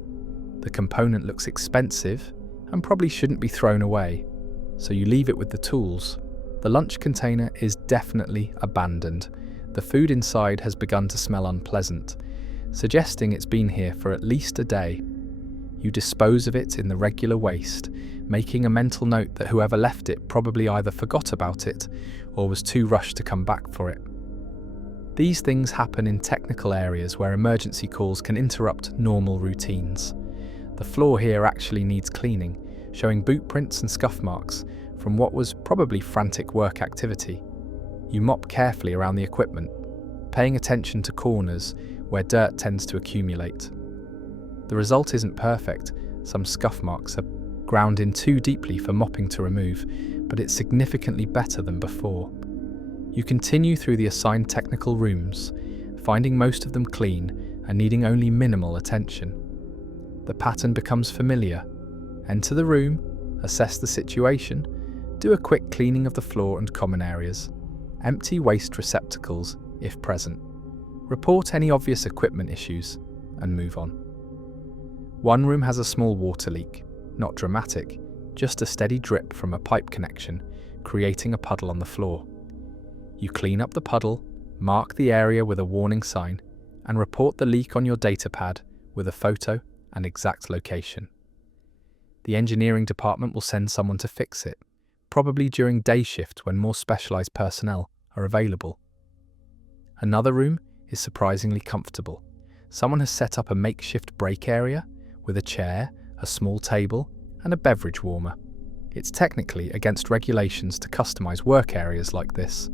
The component looks expensive and probably shouldn't be thrown away, so you leave it with the tools. The lunch container is definitely abandoned. The food inside has begun to smell unpleasant, suggesting it's been here for at least a day. You dispose of it in the regular waste, making a mental note that whoever left it probably either forgot about it or was too rushed to come back for it. These things happen in technical areas where emergency calls can interrupt normal routines. The floor here actually needs cleaning, showing boot prints and scuff marks from what was probably frantic work activity. You mop carefully around the equipment, paying attention to corners where dirt tends to accumulate. The result isn't perfect. Some scuff marks are ground in too deeply for mopping to remove, but it's significantly better than before. You continue through the assigned technical rooms, finding most of them clean and needing only minimal attention. The pattern becomes familiar. Enter the room, assess the situation, do a quick cleaning of the floor and common areas, empty waste receptacles if present, report any obvious equipment issues, and move on. One room has a small water leak, not dramatic, just a steady drip from a pipe connection, creating a puddle on the floor. You clean up the puddle, mark the area with a warning sign, and report the leak on your datapad with a photo and exact location. The engineering department will send someone to fix it, probably during day shift when more specialized personnel are available. Another room is surprisingly comfortable. Someone has set up a makeshift break area with a chair, a small table, and a beverage warmer. It's technically against regulations to customize work areas like this,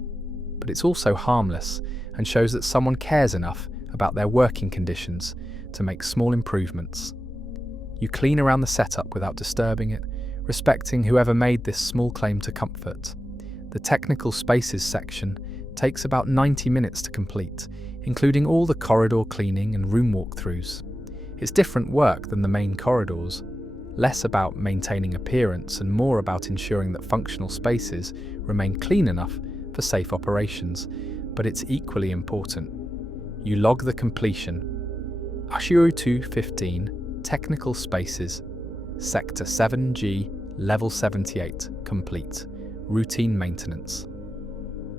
but it's also harmless and shows that someone cares enough about their working conditions to make small improvements. You clean around the setup without disturbing it, respecting whoever made this small claim to comfort. The technical spaces section takes about 90 minutes to complete, including all the corridor cleaning and room walkthroughs. It's different work than the main corridors, less about maintaining appearance and more about ensuring that functional spaces remain clean enough for safe operations, but it's equally important. You log the completion. Ashio 215, Technical Spaces, Sector 7G, Level 78, complete. Routine maintenance.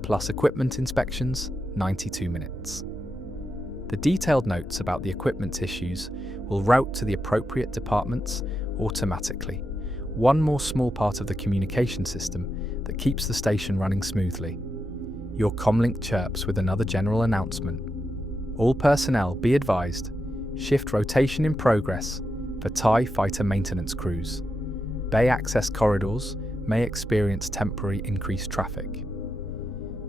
Plus equipment inspections, 92 minutes. The detailed notes about the equipment issues will route to the appropriate departments automatically. one more small part of the communication system that keeps the station running smoothly. Your comlink chirps with another general announcement. All personnel be advised, shift rotation in progress for TIE fighter maintenance crews. Bay access corridors may experience temporary increased traffic.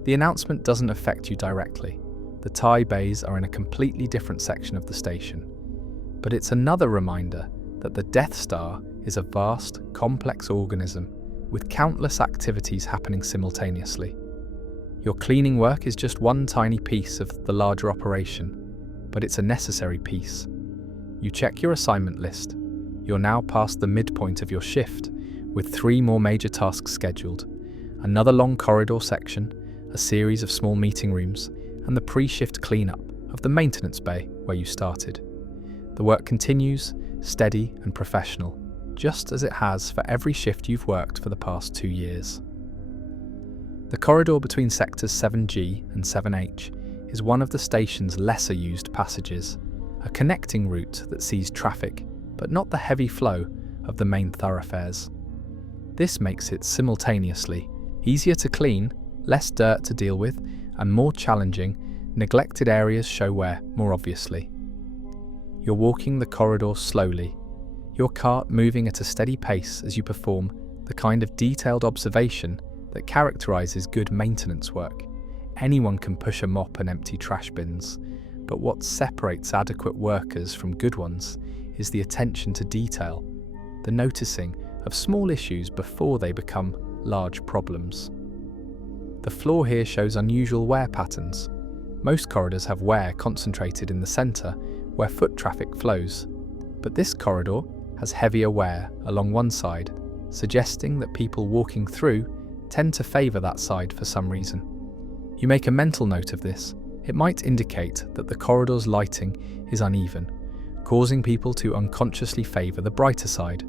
The announcement doesn't affect you directly. The TIE bays are in a completely different section of the station. But it's another reminder that the Death Star is a vast, complex organism with countless activities happening simultaneously. Your cleaning work is just one tiny piece of the larger operation, but it's a necessary piece. You check your assignment list. You're now past the midpoint of your shift, with 3 more major tasks scheduled: another long corridor section, a series of small meeting rooms, and the pre-shift cleanup of the maintenance bay where you started. The work continues, steady and professional, just as it has for every shift you've worked for the past 2 years. The corridor between sectors 7G and 7H is one of the station's lesser used passages, a connecting route that sees traffic, but not the heavy flow of the main thoroughfares. This makes it simultaneously easier to clean, less dirt to deal with, and more challenging. Neglected areas show wear more obviously. You're walking the corridor slowly, your cart moving at a steady pace as you perform the kind of detailed observation that characterizes good maintenance work. Anyone can push a mop and empty trash bins, but what separates adequate workers from good ones is the attention to detail, the noticing of small issues before they become large problems. The floor here shows unusual wear patterns. Most corridors have wear concentrated in the center where foot traffic flows, but this corridor has heavier wear along one side, suggesting that people walking through tend to favor that side for some reason. You make a mental note of this. It might indicate that the corridor's lighting is uneven, causing people to unconsciously favor the brighter side,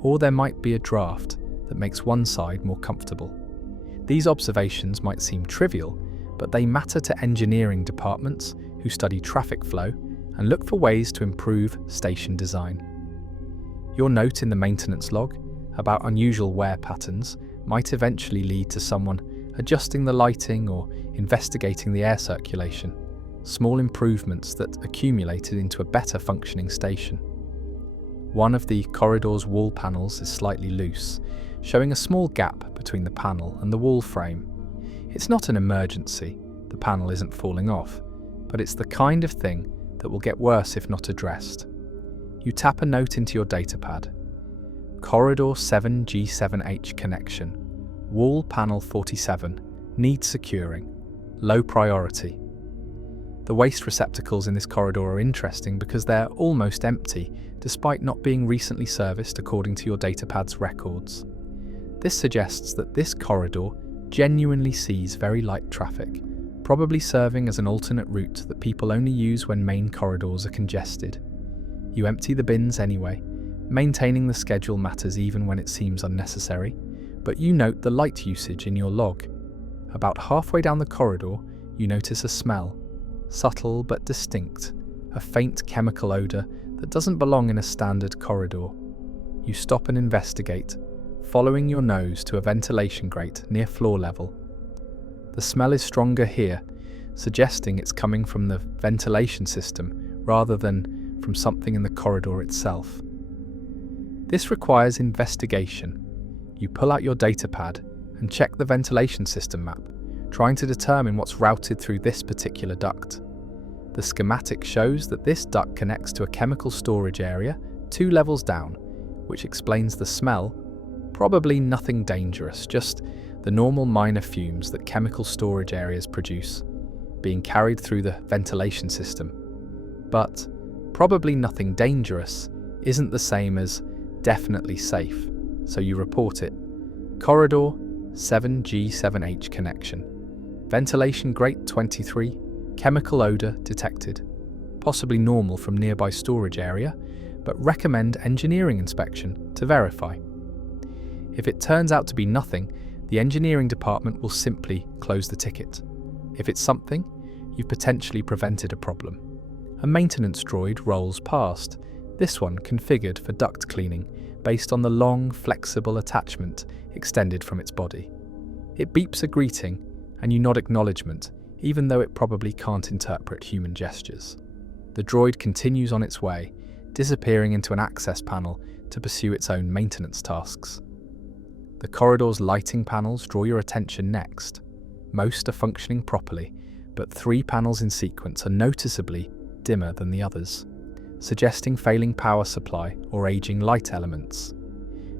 or there might be a draft that makes one side more comfortable. These observations might seem trivial, but they matter to engineering departments who study traffic flow and look for ways to improve station design. Your note in the maintenance log about unusual wear patterns might eventually lead to someone adjusting the lighting or investigating the air circulation, small improvements that accumulated into a better functioning station. One of the corridor's wall panels is slightly loose, showing a small gap between the panel and the wall frame. It's not an emergency, the panel isn't falling off, but it's the kind of thing that will get worse if not addressed. You tap a note into your datapad. Corridor 7G7H connection. Wall panel 47. Needs securing. Low priority. The waste receptacles in this corridor are interesting because they're almost empty, despite not being recently serviced according to your datapad's records. This suggests that this corridor genuinely sees very light traffic, probably serving as an alternate route that people only use when main corridors are congested. You empty the bins anyway. Maintaining the schedule matters even when it seems unnecessary, but you note the light usage in your log. About halfway down the corridor, you notice a smell, subtle but distinct, a faint chemical odor that doesn't belong in a standard corridor. You stop and investigate, following your nose to a ventilation grate near floor level. The smell is stronger here, suggesting it's coming from the ventilation system rather than from something in the corridor itself. This requires investigation. You pull out your datapad and check the ventilation system map, trying to determine what's routed through this particular duct. The schematic shows that this duct connects to a chemical storage area 2 levels down, which explains the smell. Probably nothing dangerous, just the normal minor fumes that chemical storage areas produce, being carried through the ventilation system. But probably nothing dangerous isn't the same as definitely safe, so you report it. Corridor 7G7H connection. Ventilation grate 23, chemical odor detected. Possibly normal from nearby storage area, but recommend engineering inspection to verify. If it turns out to be nothing, the engineering department will simply close the ticket. If it's something, you've potentially prevented a problem. A maintenance droid rolls past, this one configured for duct cleaning, based on the long, flexible attachment extended from its body. It beeps a greeting, and you nod acknowledgement, even though it probably can't interpret human gestures. The droid continues on its way, disappearing into an access panel to pursue its own maintenance tasks. The corridor's lighting panels draw your attention next. Most are functioning properly, but 3 panels in sequence are noticeably dimmer than the others, suggesting failing power supply or aging light elements.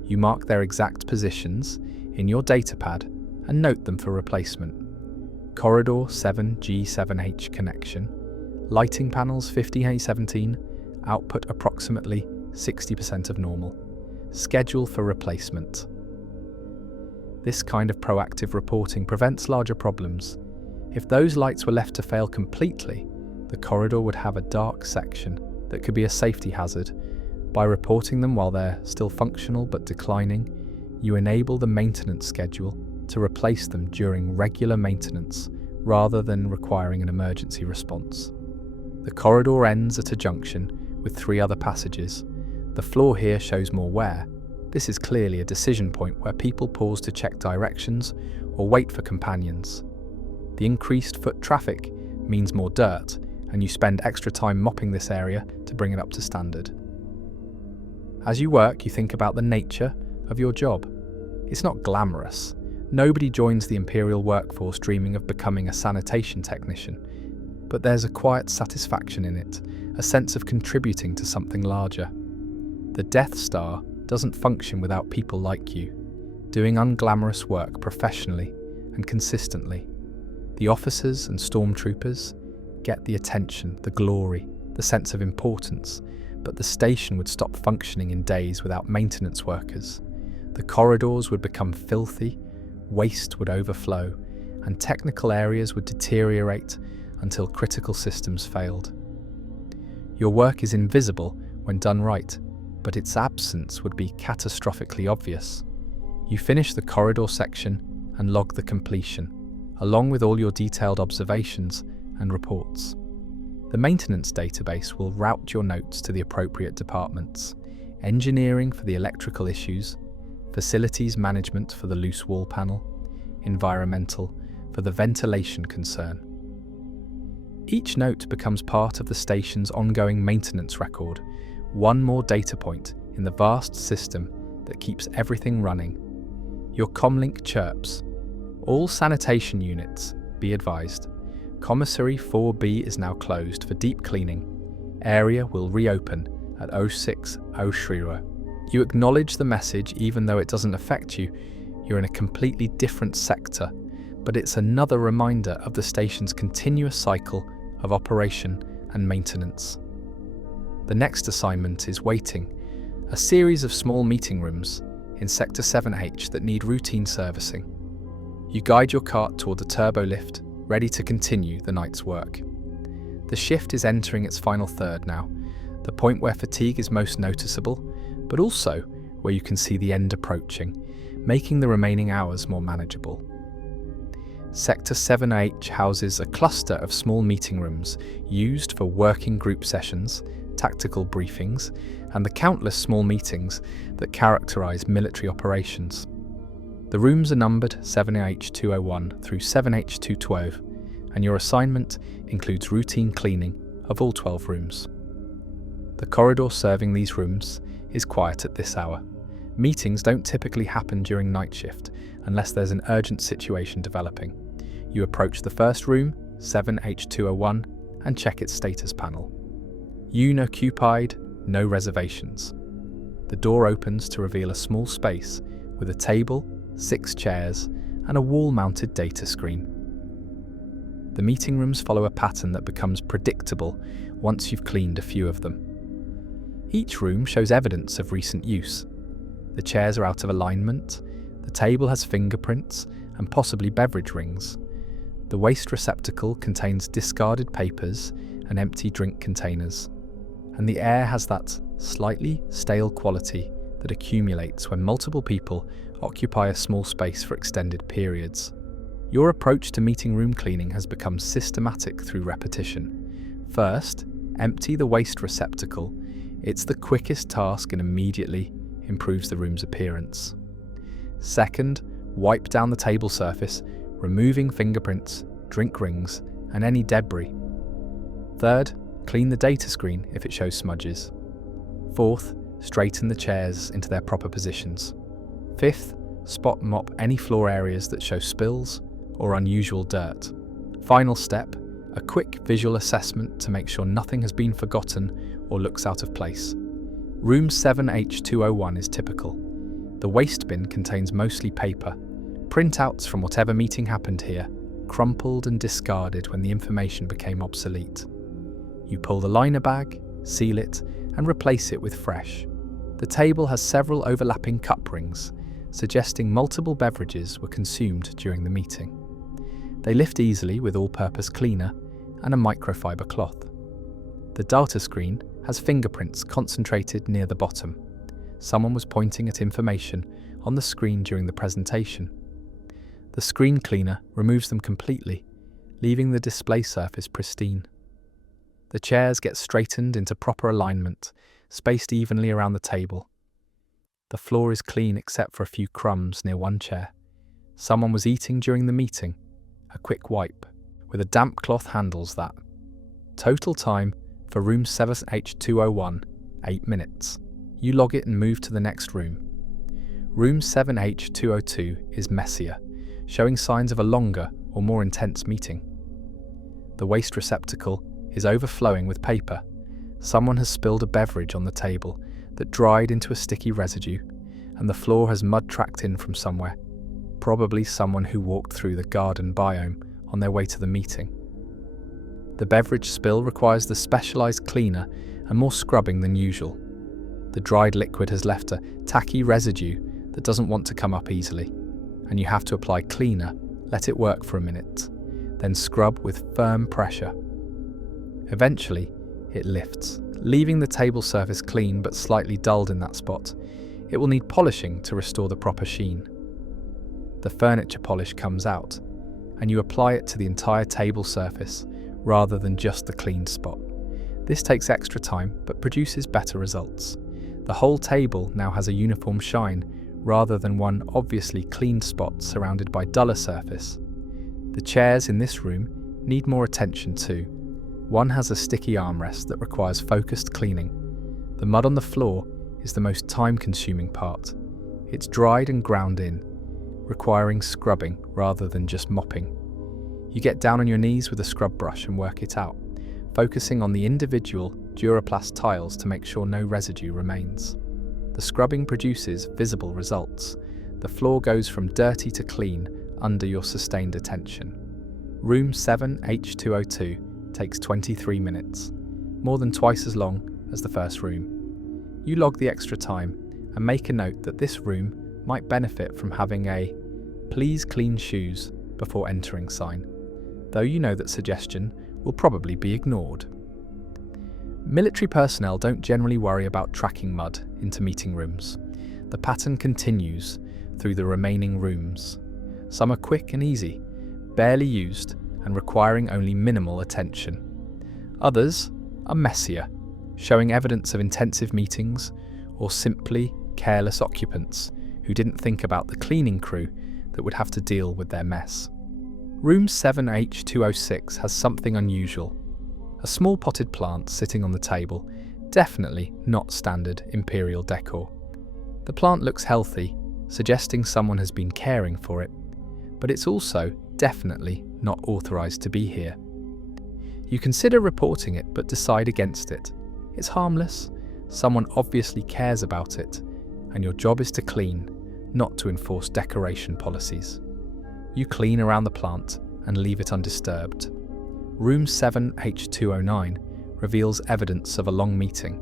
You mark their exact positions in your datapad and note them for replacement. Corridor 7G7H connection, lighting panels 50A17, output approximately 60% of normal. Schedule for replacement. This kind of proactive reporting prevents larger problems. If those lights were left to fail completely, the corridor would have a dark section that could be a safety hazard. By reporting them while they're still functional but declining, you enable the maintenance schedule to replace them during regular maintenance rather than requiring an emergency response. The corridor ends at a junction with 3 other passages. The floor here shows more wear. This is clearly a decision point where people pause to check directions or wait for companions. The increased foot traffic means more dirt, and you spend extra time mopping this area to bring it up to standard. As you work, you think about the nature of your job. It's not glamorous. Nobody joins the Imperial workforce dreaming of becoming a sanitation technician, but there's a quiet satisfaction in it, a sense of contributing to something larger. The Death Star doesn't function without people like you, doing unglamorous work professionally and consistently. The officers and stormtroopers get the attention, the glory, the sense of importance, but the station would stop functioning in days without maintenance workers. The corridors would become filthy, waste would overflow, and technical areas would deteriorate until critical systems failed. Your work is invisible when done right, but its absence would be catastrophically obvious. You finish the corridor section and log the completion, along with all your detailed observations and reports. The maintenance database will route your notes to the appropriate departments: engineering for the electrical issues, facilities management for the loose wall panel, environmental for the ventilation concern. Each note becomes part of the station's ongoing maintenance record, one more data point in the vast system that keeps everything running. Your comlink chirps. All sanitation units, be advised. Commissary 4B is now closed for deep cleaning. Area will reopen at 06 Oshriwa. You acknowledge the message even though it doesn't affect you. You're in a completely different sector, but it's another reminder of the station's continuous cycle of operation and maintenance. The next assignment is waiting, a series of small meeting rooms in Sector 7H that need routine servicing. You guide your cart toward the turbo lift, ready to continue the night's work. The shift is entering its final third now, the point where fatigue is most noticeable, but also where you can see the end approaching, making the remaining hours more manageable. Sector 7H houses a cluster of small meeting rooms used for working group sessions, tactical briefings, and the countless small meetings that characterize military operations. The rooms are numbered 7H201 through 7H212, and your assignment includes routine cleaning of all 12 rooms. The corridor serving these rooms is quiet at this hour. Meetings don't typically happen during night shift unless there's an urgent situation developing. You approach the first room, 7H201, and check its status panel. Unoccupied, no reservations. The door opens to reveal a small space with a table, 6 chairs, and a wall-mounted data screen. The meeting rooms follow a pattern that becomes predictable once you've cleaned a few of them. Each room shows evidence of recent use. The chairs are out of alignment, the table has fingerprints and possibly beverage rings. The waste receptacle contains discarded papers and empty drink containers, and the air has that slightly stale quality that accumulates when multiple people occupy a small space for extended periods. Your approach to meeting room cleaning has become systematic through repetition. First, empty the waste receptacle. It's the quickest task and immediately improves the room's appearance. Second, wipe down the table surface, removing fingerprints, drink rings, and any debris. Third, clean the data screen if it shows smudges. Fourth, straighten the chairs into their proper positions. Fifth, spot mop any floor areas that show spills or unusual dirt. Final step, a quick visual assessment to make sure nothing has been forgotten or looks out of place. Room 7H201 is typical. The waste bin contains mostly paper, printouts from whatever meeting happened here, crumpled and discarded when the information became obsolete. You pull the liner bag, seal it, and replace it with fresh. The table has several overlapping cup rings, suggesting multiple beverages were consumed during the meeting. They lift easily with all-purpose cleaner and a microfiber cloth. The data screen has fingerprints concentrated near the bottom. Someone was pointing at information on the screen during the presentation. The screen cleaner removes them completely, leaving the display surface pristine. The chairs get straightened into proper alignment, spaced evenly around the table. The floor is clean except for a few crumbs near one chair. Someone was eating during the meeting. A quick wipe with a damp cloth handles that. Total time for room 7H201, 8 minutes. You log it and move to the next room. Room 7H202 is messier, showing signs of a longer or more intense meeting. The waste receptacle is overflowing with paper. Someone has spilled a beverage on the table that dried into a sticky residue, and the floor has mud tracked in from somewhere, probably someone who walked through the garden biome on their way to the meeting. The beverage spill requires the specialised cleaner and more scrubbing than usual. The dried liquid has left a tacky residue that doesn't want to come up easily, and you have to apply cleaner, let it work for a minute, then scrub with firm pressure. Eventually, it lifts, leaving the table surface clean but slightly dulled in that spot. It will need polishing to restore the proper sheen. The furniture polish comes out, and you apply it to the entire table surface rather than just the cleaned spot. This takes extra time but produces better results. The whole table now has a uniform shine rather than one obviously cleaned spot surrounded by duller surface. The chairs in this room need more attention too. One has a sticky armrest that requires focused cleaning. The mud on the floor is the most time-consuming part. It's dried and ground in, requiring scrubbing rather than just mopping. You get down on your knees with a scrub brush and work it out, focusing on the individual Duraplast tiles to make sure no residue remains. The scrubbing produces visible results. The floor goes from dirty to clean under your sustained attention. Room 7H202 takes 23 minutes, more than twice as long as the first room. You log the extra time and make a note that this room might benefit from having a "please clean shoes before entering" sign, though you know that suggestion will probably be ignored. Military personnel don't generally worry about tracking mud into meeting rooms. The pattern continues through the remaining rooms. Some are quick and easy, barely used and requiring only minimal attention. Others are messier, showing evidence of intensive meetings or simply careless occupants who didn't think about the cleaning crew that would have to deal with their mess. Room 7H206 has something unusual. A small potted plant sitting on the table, definitely not standard imperial decor. The plant looks healthy, suggesting someone has been caring for it, but it's also definitely not authorised to be here. You consider reporting it but decide against it. It's harmless, someone obviously cares about it, and your job is to clean, not to enforce decoration policies. You clean around the plant and leave it undisturbed. Room 7H209 reveals evidence of a long meeting.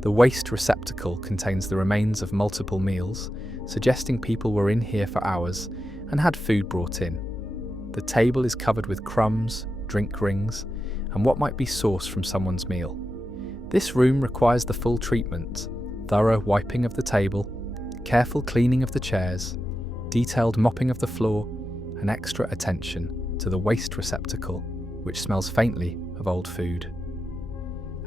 The waste receptacle contains the remains of multiple meals, suggesting people were in here for hours and had food brought in. The table is covered with crumbs, drink rings, and what might be sauce from someone's meal. This room requires the full treatment: thorough wiping of the table, careful cleaning of the chairs, detailed mopping of the floor, and extra attention to the waste receptacle, which smells faintly of old food.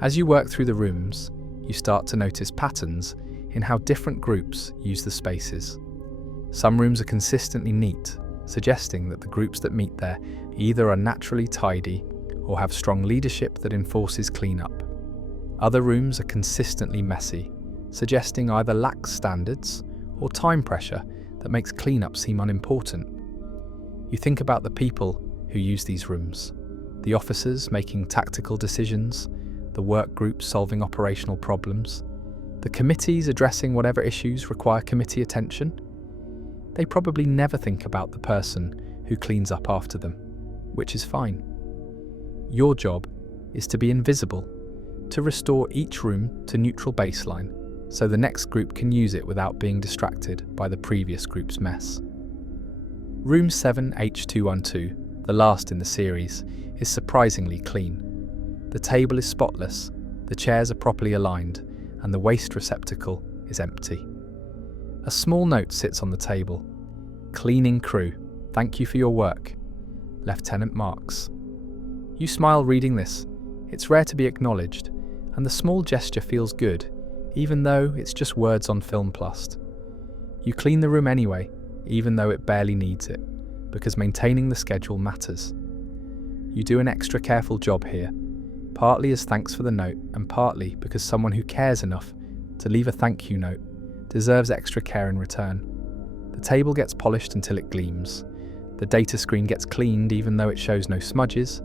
As you work through the rooms, you start to notice patterns in how different groups use the spaces. Some rooms are consistently neat, suggesting that the groups that meet there either are naturally tidy or have strong leadership that enforces cleanup. Other rooms are consistently messy, suggesting either lax standards or time pressure that makes cleanup seem unimportant. You think about the people who use these rooms, the officers making tactical decisions, the work groups solving operational problems, the committees addressing whatever issues require committee attention. They probably never think about the person who cleans up after them, which is fine. Your job is to be invisible, to restore each room to neutral baseline so the next group can use it without being distracted by the previous group's mess. Room 7H212, the last in the series, is surprisingly clean. The table is spotless, the chairs are properly aligned, and the waste receptacle is empty. A small note sits on the table. "Cleaning crew, thank you for your work. Lieutenant Marks." You smile reading this. It's rare to be acknowledged, and the small gesture feels good, even though it's just words on film plast. You clean the room anyway, even though it barely needs it, because maintaining the schedule matters. You do an extra careful job here, partly as thanks for the note and partly because someone who cares enough to leave a thank you note deserves extra care in return. The table gets polished until it gleams, the data screen gets cleaned even though it shows no smudges,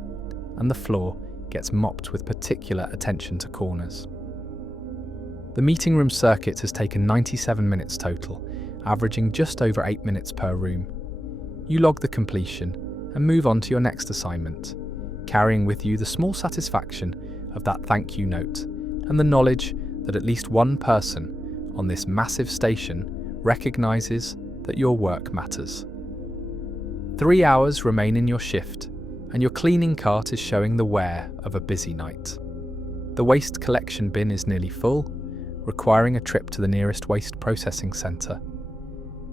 and the floor gets mopped with particular attention to corners. The meeting room circuit has taken 97 minutes total, averaging just over 8 minutes per room. You log the completion and move on to your next assignment, carrying with you the small satisfaction of that thank you note and the knowledge that at least one person on this massive station recognizes that your work matters. 3 hours remain in your shift, and your cleaning cart is showing the wear of a busy night. The waste collection bin is nearly full, requiring a trip to the nearest waste processing centre.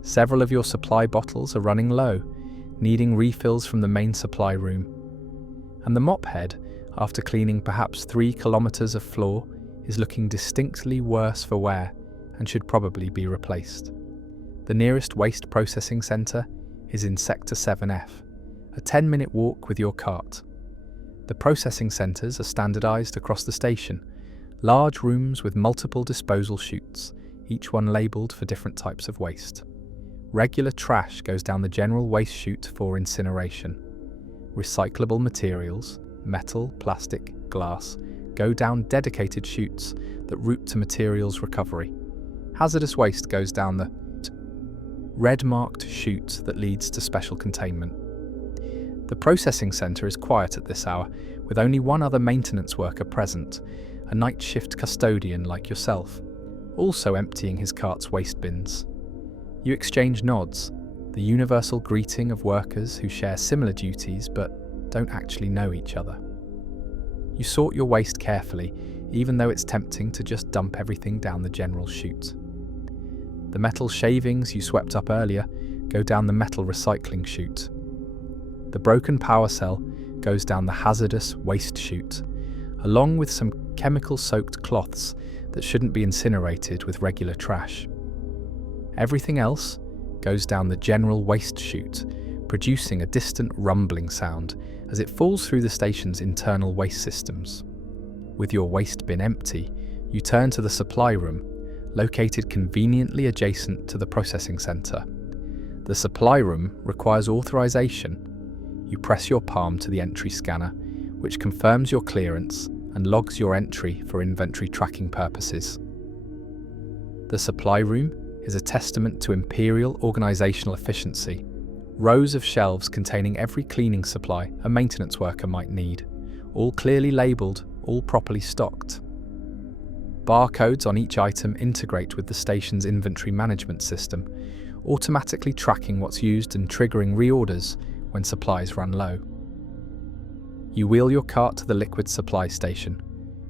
Several of your supply bottles are running low, needing refills from the main supply room. And the mop head, after cleaning perhaps 3 kilometres of floor, is looking distinctly worse for wear and should probably be replaced. The nearest waste processing centre is in Sector 7F, a 10-minute walk with your cart. The processing centres are standardised across the station, large rooms with multiple disposal chutes, each one labelled for different types of waste. Regular trash goes down the general waste chute for incineration. Recyclable materials, metal, plastic, glass, go down dedicated chutes that route to materials recovery. Hazardous waste goes down the red-marked chute that leads to special containment. The processing centre is quiet at this hour, with only one other maintenance worker present, a night shift custodian like yourself, also emptying his cart's waste bins. You exchange nods, the universal greeting of workers who share similar duties but don't actually know each other. You sort your waste carefully, even though it's tempting to just dump everything down the general chute. The metal shavings you swept up earlier go down the metal recycling chute. The broken power cell goes down the hazardous waste chute, along with some chemical-soaked cloths that shouldn't be incinerated with regular trash. Everything else goes down the general waste chute, producing a distant rumbling sound as it falls through the station's internal waste systems. With your waste bin empty, you turn to the supply room, located conveniently adjacent to the processing centre. The supply room requires authorization. You press your palm to the entry scanner, which confirms your clearance and logs your entry for inventory tracking purposes. The supply room is a testament to imperial organisational efficiency. Rows of shelves containing every cleaning supply a maintenance worker might need, all clearly labelled, all properly stocked. Barcodes on each item integrate with the station's inventory management system, automatically tracking what's used and triggering reorders when supplies run low. You wheel your cart to the liquid supply station,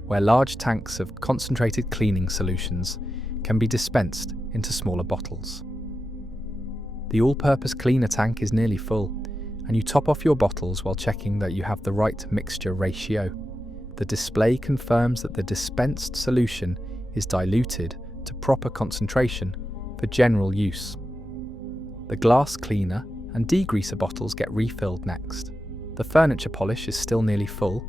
where large tanks of concentrated cleaning solutions can be dispensed into smaller bottles. The all-purpose cleaner tank is nearly full, and you top off your bottles while checking that you have the right mixture ratio. The display confirms that the dispensed solution is diluted to proper concentration for general use. The glass cleaner and degreaser bottles get refilled next. The furniture polish is still nearly full.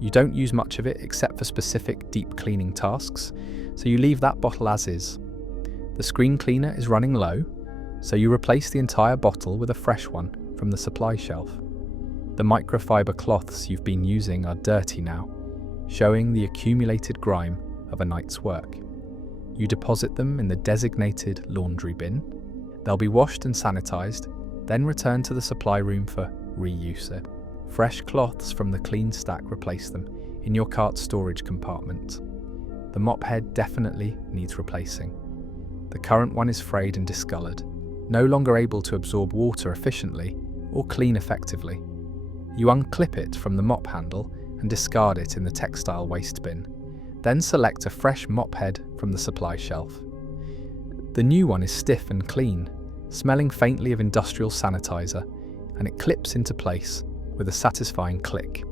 You don't use much of it except for specific deep cleaning tasks, so you leave that bottle as is. The screen cleaner is running low, so you replace the entire bottle with a fresh one from the supply shelf. The microfiber cloths you've been using are dirty now, showing the accumulated grime of a night's work. You deposit them in the designated laundry bin. They'll be washed and sanitized, then returned to the supply room for reuse. Fresh cloths from the clean stack replace them in your cart's storage compartment. The mop head definitely needs replacing. The current one is frayed and discolored, no longer able to absorb water efficiently or clean effectively. You unclip it from the mop handle and discard it in the textile waste bin. Then select a fresh mop head from the supply shelf. The new one is stiff and clean, smelling faintly of industrial sanitizer, and it clips into place with a satisfying click.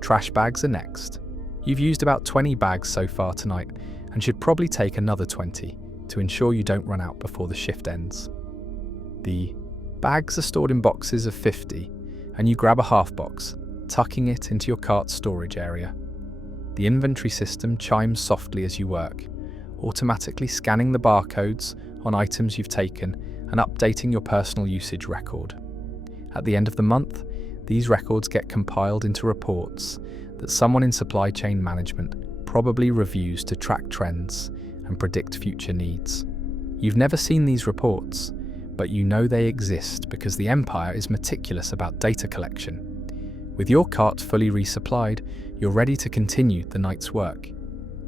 Trash bags are next. You've used about 20 bags so far tonight and should probably take another 20 to ensure you don't run out before the shift ends. The bags are stored in boxes of 50, and you grab a half box, tucking it into your cart's storage area. The inventory system chimes softly as you work, automatically scanning the barcodes on items you've taken and updating your personal usage record. At the end of the month, these records get compiled into reports that someone in supply chain management probably reviews to track trends and predict future needs. You've never seen these reports, but you know they exist because the Empire is meticulous about data collection. With your cart fully resupplied, you're ready to continue the night's work.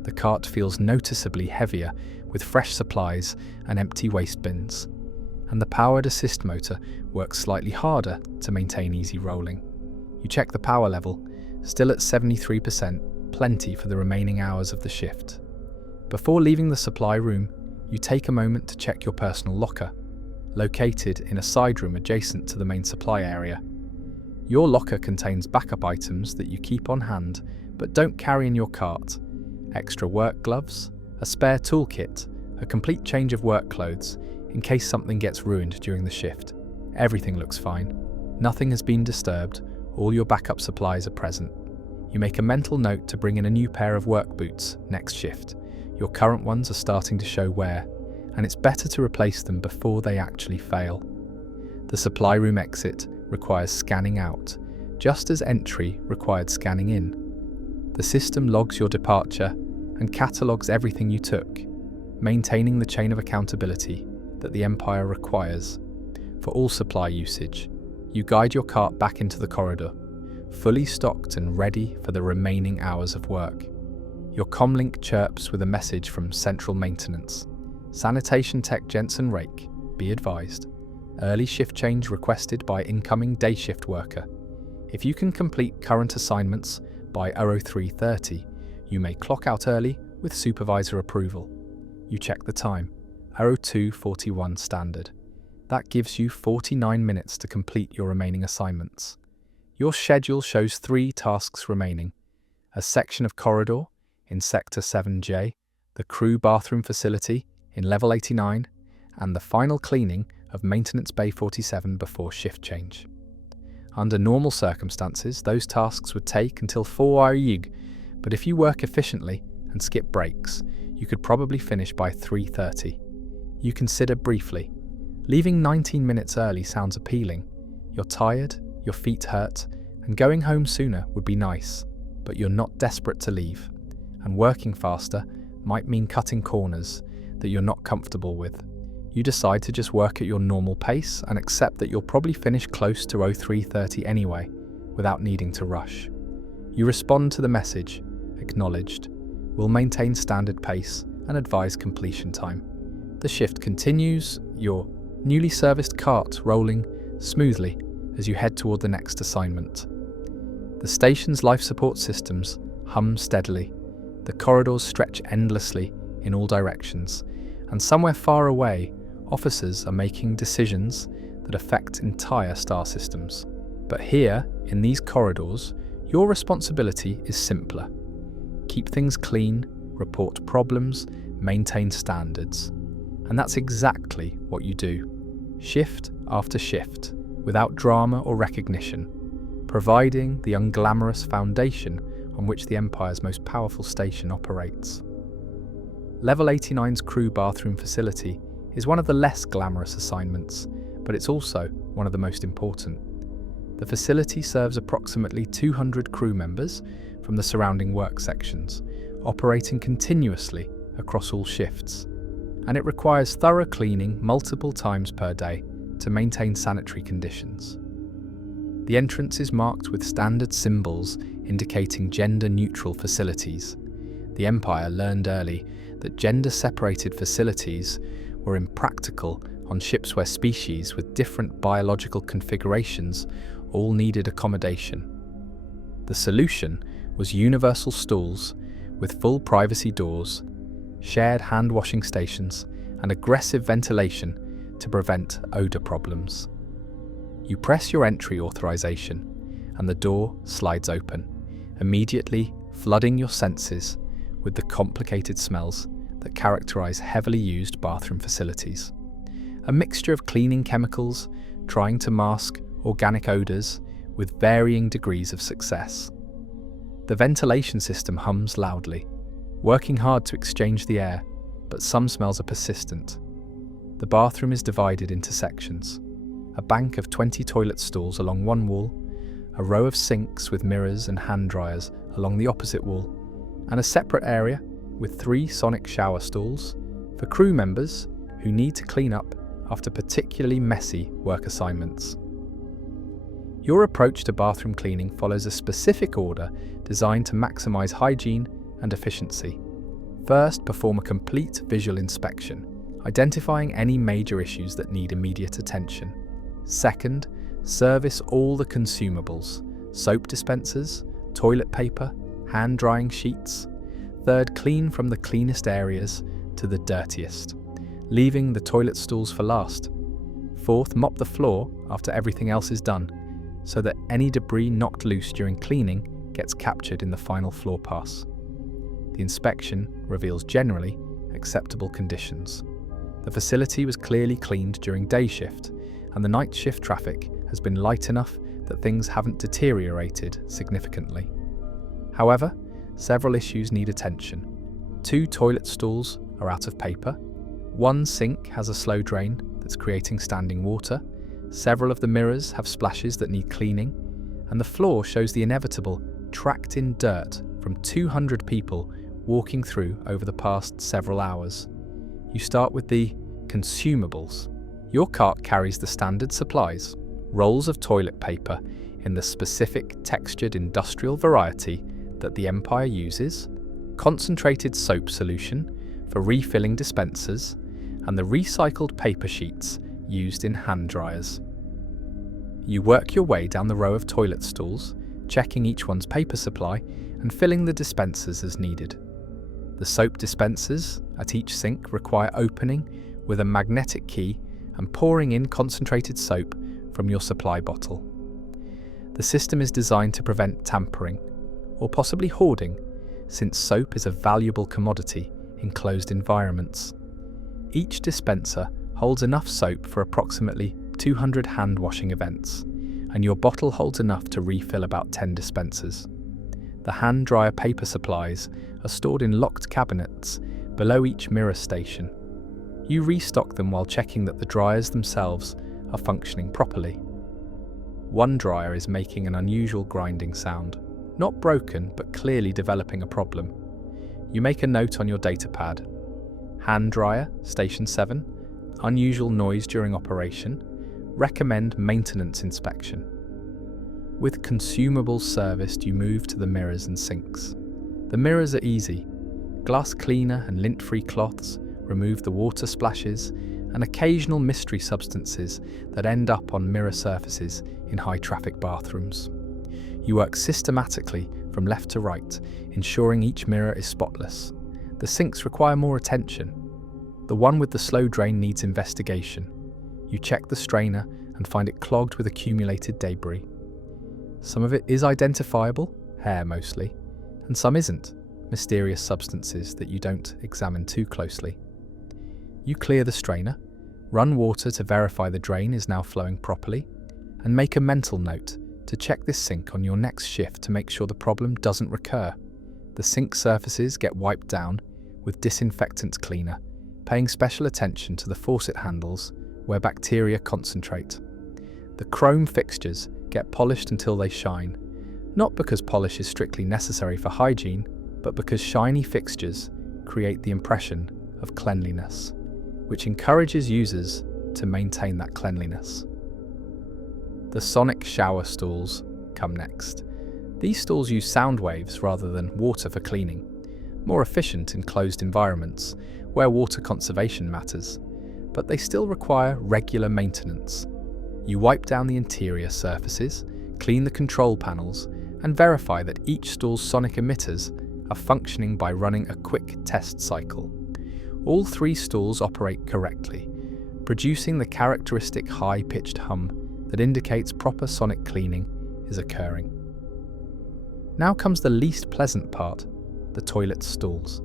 The cart feels noticeably heavier with fresh supplies and empty waste bins, and the powered assist motor works slightly harder to maintain easy rolling. You check the power level, still at 73%, plenty for the remaining hours of the shift. Before leaving the supply room, you take a moment to check your personal locker, located in a side room adjacent to the main supply area. Your locker contains backup items that you keep on hand but don't carry in your cart. Extra work gloves, a spare toolkit, a complete change of work clothes in case something gets ruined during the shift. Everything looks fine. Nothing has been disturbed. All your backup supplies are present. You make a mental note to bring in a new pair of work boots next shift. Your current ones are starting to show wear, and it's better to replace them before they actually fail. The supply room exit requires scanning out, just as entry required scanning in. The system logs your departure and catalogues everything you took, maintaining the chain of accountability that the Empire requires. For all supply usage, you guide your cart back into the corridor, fully stocked and ready for the remaining hours of work. Your comlink chirps with a message from Central Maintenance. Sanitation Tech Jensen Rake, be advised. Early shift change requested by incoming day shift worker. If you can complete current assignments by 03:30, you may clock out early with supervisor approval. You check the time, 02:41 standard. That gives you 49 minutes to complete your remaining assignments. Your schedule shows 3 tasks remaining: a section of corridor in Sector 7J, the crew bathroom facility in Level 89, and the final cleaning of Maintenance Bay 47 before shift change. Under normal circumstances, those tasks would take until 4 hours, but if you work efficiently and skip breaks, you could probably finish by 3:30. You consider briefly. Leaving 19 minutes early sounds appealing. You're tired, your feet hurt, and going home sooner would be nice, but you're not desperate to leave, and working faster might mean cutting corners that you're not comfortable with. You decide to just work at your normal pace and accept that you'll probably finish close to 03:30 anyway, without needing to rush. You respond to the message, acknowledged. We'll maintain standard pace and advise completion time. The shift continues, your newly serviced cart rolling smoothly as you head toward the next assignment. The station's life support systems hum steadily. The corridors stretch endlessly in all directions, and somewhere far away, officers are making decisions that affect entire star systems. But here, in these corridors, your responsibility is simpler. Keep things clean, report problems, maintain standards. And that's exactly what you do, shift after shift, without drama or recognition, providing the unglamorous foundation on which the Empire's most powerful station operates. Level 89's crew bathroom facility is one of the less glamorous assignments, but it's also one of the most important. The facility serves approximately 200 crew members from the surrounding work sections, operating continuously across all shifts, and it requires thorough cleaning multiple times per day to maintain sanitary conditions. The entrance is marked with standard symbols indicating gender-neutral facilities. The Empire learned early that gender-separated facilities were impractical on ships where species with different biological configurations all needed accommodation. The solution was universal stalls with full privacy doors, shared hand-washing stations, and aggressive ventilation to prevent odor problems. You press your entry authorization, and the door slides open, immediately flooding your senses with the complicated smells that characterize heavily used bathroom facilities. A mixture of cleaning chemicals trying to mask organic odors with varying degrees of success. The ventilation system hums loudly, working hard to exchange the air, but some smells are persistent. The bathroom is divided into sections. A bank of 20 toilet stalls along one wall, a row of sinks with mirrors and hand dryers along the opposite wall, and a separate area with 3 sonic shower stalls for crew members who need to clean up after particularly messy work assignments. Your approach to bathroom cleaning follows a specific order designed to maximize hygiene and efficiency. First, perform a complete visual inspection, identifying any major issues that need immediate attention. Second, service all the consumables, soap dispensers, toilet paper, hand drying sheets. Third, clean from the cleanest areas to the dirtiest, leaving the toilet stools for last. Fourth, mop the floor after everything else is done, so that any debris knocked loose during cleaning gets captured in the final floor pass. The inspection reveals generally acceptable conditions. The facility was clearly cleaned during day shift, and the night shift traffic has been light enough that things haven't deteriorated significantly. However, several issues need attention. 2 toilet stalls are out of paper, 1 sink has a slow drain that's creating standing water, several of the mirrors have splashes that need cleaning, and the floor shows the inevitable tracked-in dirt from 200 people walking through over the past several hours. You start with the consumables. Your cart carries the standard supplies, rolls of toilet paper in the specific textured industrial variety that the Empire uses, concentrated soap solution for refilling dispensers, and the recycled paper sheets used in hand dryers. You work your way down the row of toilet stalls, checking each one's paper supply and filling the dispensers as needed. The soap dispensers at each sink require opening with a magnetic key and pouring in concentrated soap from your supply bottle. The system is designed to prevent tampering, or possibly hoarding, since soap is a valuable commodity in closed environments. Each dispenser holds enough soap for approximately 200 hand-washing events, and your bottle holds enough to refill about 10 dispensers. The hand dryer paper supplies are stored in locked cabinets below each mirror station. You restock them while checking that the dryers themselves are functioning properly. One dryer is making an unusual grinding sound, not broken but clearly developing a problem. You make a note on your datapad. Hand dryer, station 7, unusual noise during operation, recommend maintenance inspection. With consumables serviced, you move to the mirrors and sinks. The mirrors are easy. Glass cleaner and lint-free cloths remove the water splashes and occasional mystery substances that end up on mirror surfaces in high-traffic bathrooms. You work systematically from left to right, ensuring each mirror is spotless. The sinks require more attention. The one with the slow drain needs investigation. You check the strainer and find it clogged with accumulated debris. Some of it is identifiable, hair mostly, and some isn't, mysterious substances that you don't examine too closely. You clear the strainer, run water to verify the drain is now flowing properly, and make a mental note to check this sink on your next shift to make sure the problem doesn't recur. The sink surfaces get wiped down with disinfectant cleaner, paying special attention to the faucet handles where bacteria concentrate. The chrome fixtures get polished until they shine, not because polish is strictly necessary for hygiene, but because shiny fixtures create the impression of cleanliness, which encourages users to maintain that cleanliness. The sonic shower stalls come next. These stalls use sound waves rather than water for cleaning, more efficient in closed environments where water conservation matters, but they still require regular maintenance. You wipe down the interior surfaces, clean the control panels, and verify that each stall's sonic emitters are functioning by running a quick test cycle. All 3 stalls operate correctly, producing the characteristic high-pitched hum that indicates proper sonic cleaning is occurring. Now comes the least pleasant part, the toilet stalls.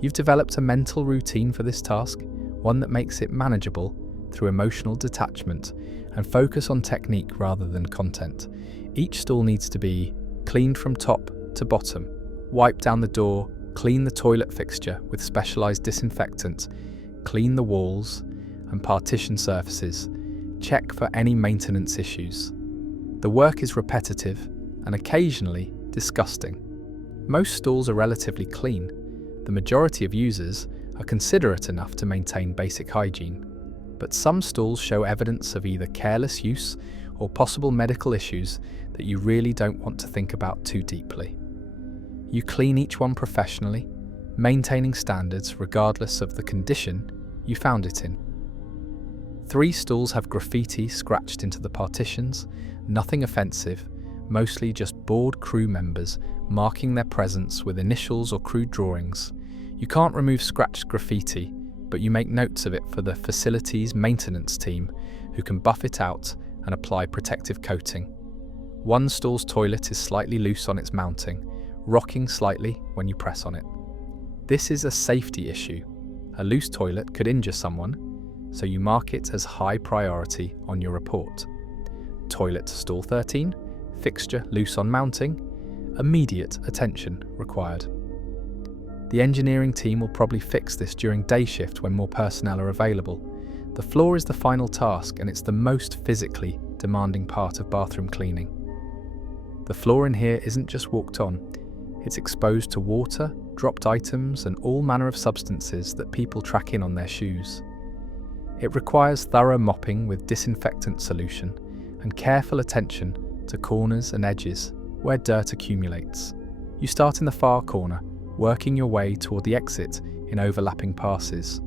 You've developed a mental routine for this task, one that makes it manageable through emotional detachment and focus on technique rather than content. Each stall needs to be cleaned from top to bottom, wipe down the door, clean the toilet fixture with specialized disinfectant, clean the walls and partition surfaces, check for any maintenance issues. The work is repetitive and occasionally disgusting. Most stalls are relatively clean. The majority of users are considerate enough to maintain basic hygiene, but some stalls show evidence of either careless use or possible medical issues that you really don't want to think about too deeply. You clean each one professionally, maintaining standards regardless of the condition you found it in. 3 stalls have graffiti scratched into the partitions, nothing offensive, mostly just bored crew members marking their presence with initials or crude drawings. You can't remove scratched graffiti, but you make notes of it for the facilities maintenance team, who can buff it out and apply protective coating. One stall's toilet is slightly loose on its mounting, rocking slightly when you press on it. This is a safety issue. A loose toilet could injure someone, so you mark it as high priority on your report. Toilet stall 13, fixture loose on mounting, immediate attention required. The engineering team will probably fix this during day shift when more personnel are available. The floor is the final task, and it's the most physically demanding part of bathroom cleaning. The floor in here isn't just walked on, it's exposed to water, dropped items, and all manner of substances that people track in on their shoes. It requires thorough mopping with disinfectant solution and careful attention to corners and edges where dirt accumulates. You start in the far corner, working your way toward the exit in overlapping passes.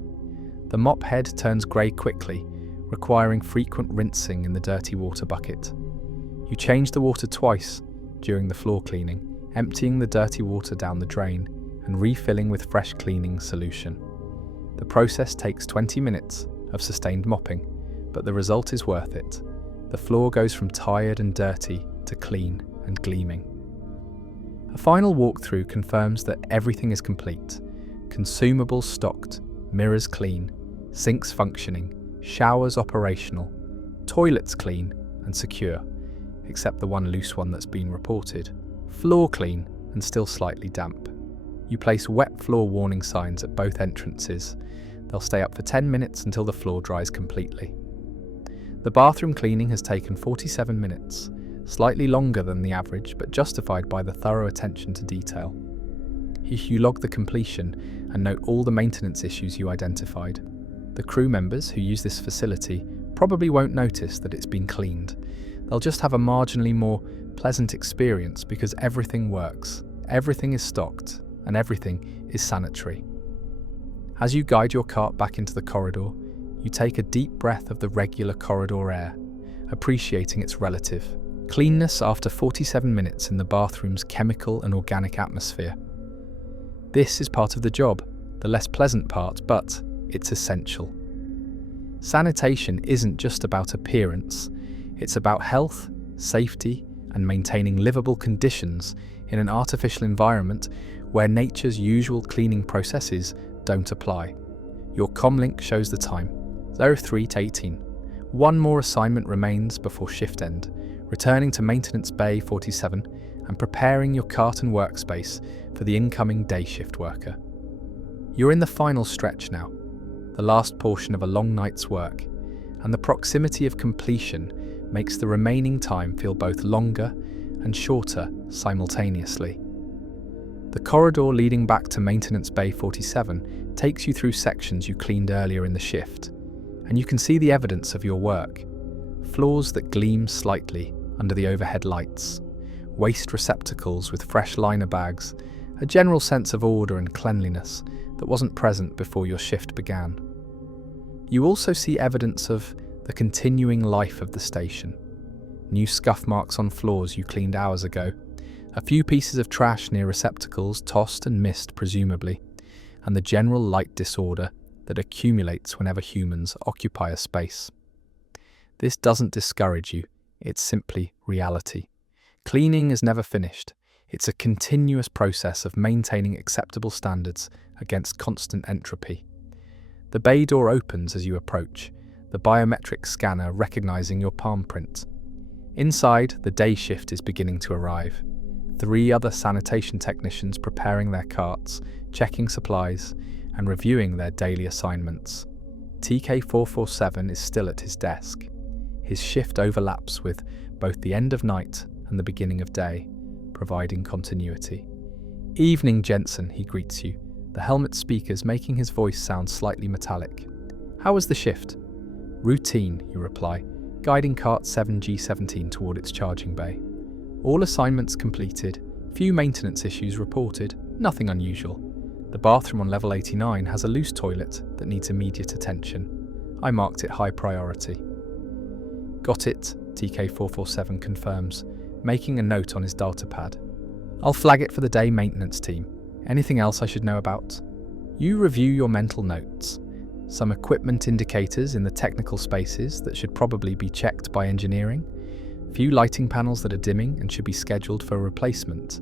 The mop head turns grey quickly, requiring frequent rinsing in the dirty water bucket. You change the water twice during the floor cleaning, emptying the dirty water down the drain and refilling with fresh cleaning solution. The process takes 20 minutes of sustained mopping, but the result is worth it. The floor goes from tired and dirty to clean and gleaming. A final walkthrough confirms that everything is complete. Consumables stocked, mirrors clean, sinks functioning, showers operational, toilets clean and secure, except the one loose one that's been reported. Floor clean and still slightly damp. You place wet floor warning signs at both entrances. They'll stay up for 10 minutes until the floor dries completely. The bathroom cleaning has taken 47 minutes, slightly longer than the average, but justified by the thorough attention to detail. You log the completion and note all the maintenance issues you identified. The crew members who use this facility probably won't notice that it's been cleaned. They'll just have a marginally more pleasant experience because everything works, everything is stocked, and everything is sanitary. As you guide your cart back into the corridor, you take a deep breath of the regular corridor air, appreciating its relative cleanness after 47 minutes in the bathroom's chemical and organic atmosphere. This is part of the job, the less pleasant part, but it's essential. Sanitation isn't just about appearance, it's about health, safety, and maintaining livable conditions in an artificial environment where nature's usual cleaning processes don't apply. Your comlink shows the time, 03 to 18. One more assignment remains before shift end, returning to Maintenance Bay 47 and preparing your cart and workspace for the incoming day shift worker. You're in the final stretch now, the last portion of a long night's work, and the proximity of completion makes the remaining time feel both longer and shorter simultaneously. The corridor leading back to Maintenance Bay 47 takes you through sections you cleaned earlier in the shift, and you can see the evidence of your work. Floors that gleam slightly under the overhead lights, waste receptacles with fresh liner bags, a general sense of order and cleanliness that wasn't present before your shift began. You also see evidence of the continuing life of the station. New scuff marks on floors you cleaned hours ago, a few pieces of trash near receptacles tossed and missed presumably, and the general light disorder that accumulates whenever humans occupy a space. This doesn't discourage you, it's simply reality. Cleaning is never finished. It's a continuous process of maintaining acceptable standards against constant entropy. The bay door opens as you approach, the biometric scanner recognizing your palm print. Inside, the day shift is beginning to arrive. 3 other sanitation technicians preparing their carts, checking supplies, and reviewing their daily assignments. TK447 is still at his desk. His shift overlaps with both the end of night and the beginning of day, providing continuity. "Evening, Jensen," he greets you, the helmet speakers making his voice sound slightly metallic. "How was the shift?" "Routine," you reply, guiding cart 7G17 toward its charging bay. "All assignments completed, few maintenance issues reported, nothing unusual. The bathroom on level 89 has a loose toilet that needs immediate attention. I marked it high priority." "Got it," TK447 confirms, making a note on his datapad. "I'll flag it for the day maintenance team. Anything else I should know about?" You review your mental notes. Some equipment indicators in the technical spaces that should probably be checked by engineering. Few lighting panels that are dimming and should be scheduled for replacement.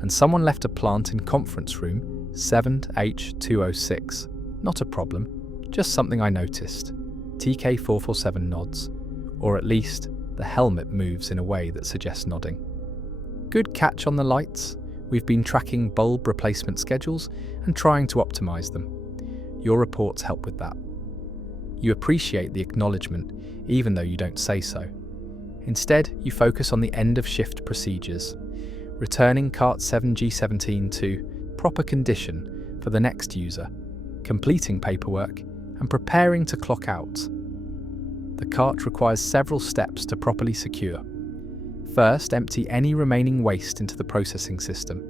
And someone left a plant in conference room 7H206. Not a problem, just something I noticed. TK447 nods, or at least the helmet moves in a way that suggests nodding. "Good catch on the lights. We've been tracking bulb replacement schedules and trying to optimize them. Your reports help with that." You appreciate the acknowledgement, even though you don't say so. Instead, you focus on the end of shift procedures, returning cart 7G17 to proper condition for the next user, completing paperwork, and preparing to clock out. The cart requires several steps to properly secure. First, empty any remaining waste into the processing system.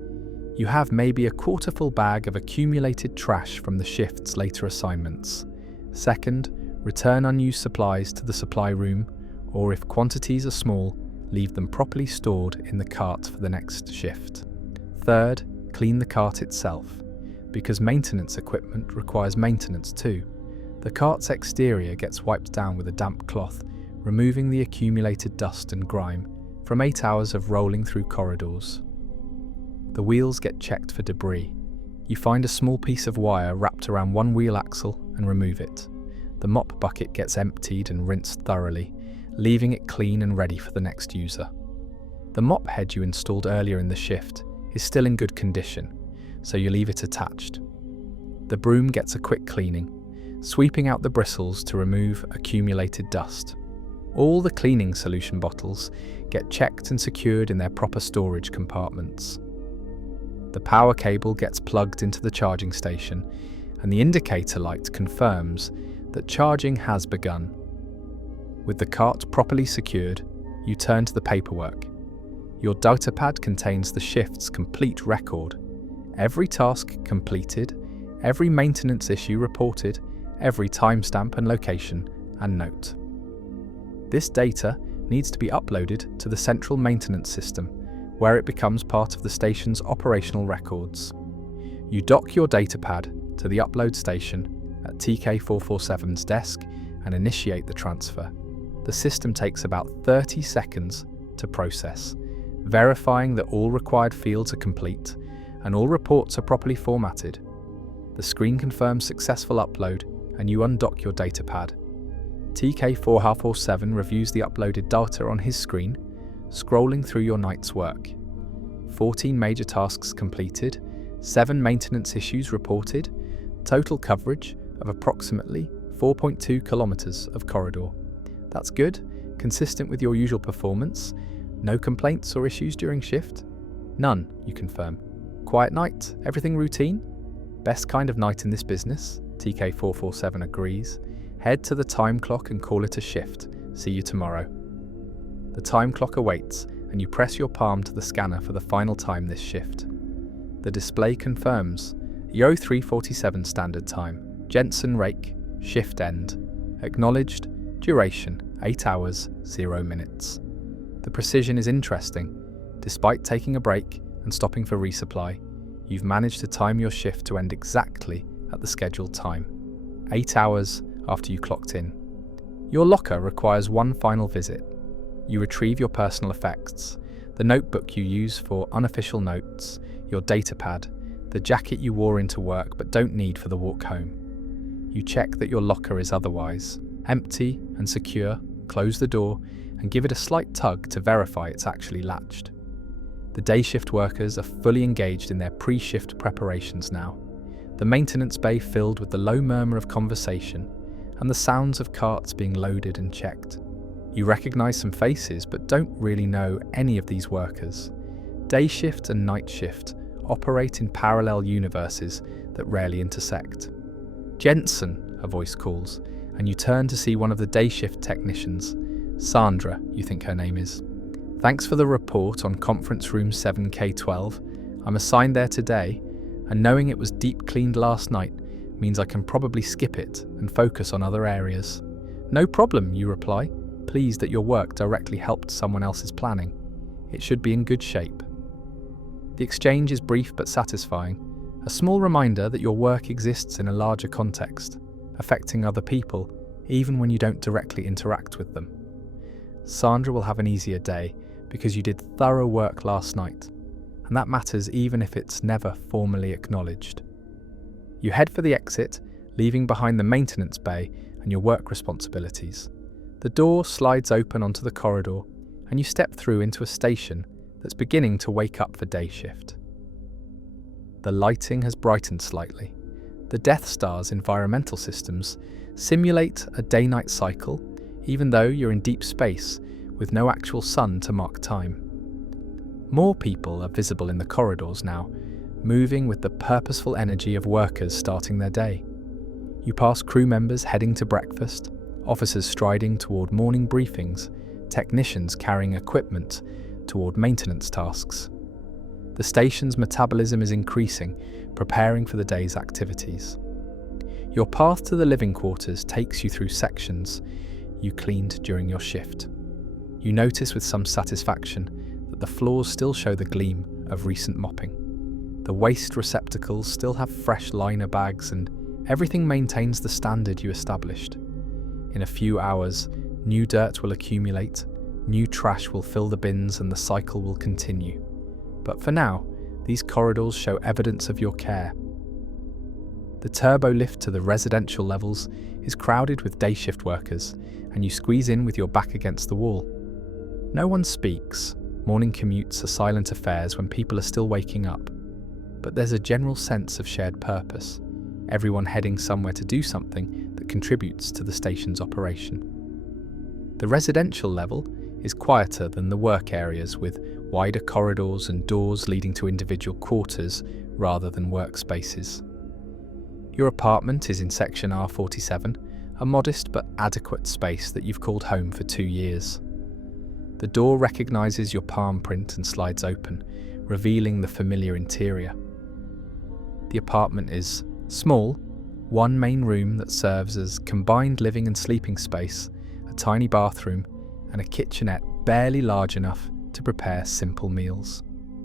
You have maybe a quarter-full bag of accumulated trash from the shift's later assignments. Second, return unused supplies to the supply room, or if quantities are small, leave them properly stored in the cart for the next shift. Third, clean the cart itself, because maintenance equipment requires maintenance too. The cart's exterior gets wiped down with a damp cloth, removing the accumulated dust and grime from 8 hours of rolling through corridors. The wheels get checked for debris. You find a small piece of wire wrapped around one wheel axle and remove it. The mop bucket gets emptied and rinsed thoroughly, leaving it clean and ready for the next user. The mop head you installed earlier in the shift is still in good condition, so you leave it attached. The broom gets a quick cleaning, sweeping out the bristles to remove accumulated dust. All the cleaning solution bottles get checked and secured in their proper storage compartments. The power cable gets plugged into the charging station, and the indicator light confirms that charging has begun. With the cart properly secured, you turn to the paperwork. Your datapad contains the shift's complete record. Every task completed, every maintenance issue reported, every timestamp and location and note. This data needs to be uploaded to the central maintenance system, where it becomes part of the station's operational records. You dock your datapad to the upload station at TK447's desk and initiate the transfer. The system takes about 30 seconds to process, verifying that all required fields are complete and all reports are properly formatted. The screen confirms successful upload, and you undock your datapad. TK4547 reviews the uploaded data on his screen, scrolling through your night's work. 14 major tasks completed, 7 maintenance issues reported, total coverage of approximately 4.2 kilometers of corridor. That's good, consistent with your usual performance. No complaints or issues during shift? None, you confirm. Quiet night, everything routine? Best kind of night in this business, TK447 agrees. Head to the time clock and call it a shift. See you tomorrow. The time clock awaits, and you press your palm to the scanner for the final time this shift. The display confirms Yo 347 standard time, Jensen Rake, shift end. Acknowledged, duration 8 hours, 0 minutes. The precision is interesting. Despite taking a break and stopping for resupply, you've managed to time your shift to end exactly at the scheduled time, 8 hours after you clocked in. Your locker requires one final visit. You retrieve your personal effects, the notebook you use for unofficial notes, your datapad, the jacket you wore into work but don't need for the walk home. You check that your locker is otherwise empty and secure, close the door, and give it a slight tug to verify it's actually latched. The day shift workers are fully engaged in their pre-shift preparations now, the maintenance bay filled with the low murmur of conversation and the sounds of carts being loaded and checked. You recognize some faces but don't really know any of these workers. Day shift and night shift operate in parallel universes that rarely intersect. Jensen, a voice calls, and you turn to see one of the day shift technicians, Sandra, you think her name is. Thanks for the report on conference room 7K12. I'm assigned there today, and knowing it was deep cleaned last night means I can probably skip it and focus on other areas. No problem, you reply, pleased that your work directly helped someone else's planning. It should be in good shape. The exchange is brief but satisfying, a small reminder that your work exists in a larger context, affecting other people, even when you don't directly interact with them. Sandra will have an easier day because you did thorough work last night, and that matters even if it's never formally acknowledged. You head for the exit, leaving behind the maintenance bay and your work responsibilities. The door slides open onto the corridor, and you step through into a station that's beginning to wake up for day shift. The lighting has brightened slightly. The Death Star's environmental systems simulate a day-night cycle, even though you're in deep space with no actual sun to mark time. More people are visible in the corridors now, moving with the purposeful energy of workers starting their day. You pass crew members heading to breakfast, officers striding toward morning briefings, technicians carrying equipment toward maintenance tasks. The station's metabolism is increasing, preparing for the day's activities. Your path to the living quarters takes you through sections you cleaned during your shift. You notice with some satisfaction that the floors still show the gleam of recent mopping. The waste receptacles still have fresh liner bags and everything maintains the standard you established. In a few hours, new dirt will accumulate, new trash will fill the bins and the cycle will continue. But for now, these corridors show evidence of your care. The turbo lift to the residential levels is crowded with day shift workers, and you squeeze in with your back against the wall. No one speaks. Morning commutes are silent affairs when people are still waking up. But there's a general sense of shared purpose, everyone heading somewhere to do something that contributes to the station's operation. The residential level is quieter than the work areas, with wider corridors and doors leading to individual quarters rather than workspaces. Your apartment is in section R47, a modest but adequate space that you've called home for 2 years. The door recognizes your palm print and slides open, revealing the familiar interior. The apartment is small, one main room that serves as combined living and sleeping space, a tiny bathroom, and a kitchenette barely large enough to prepare simple meals.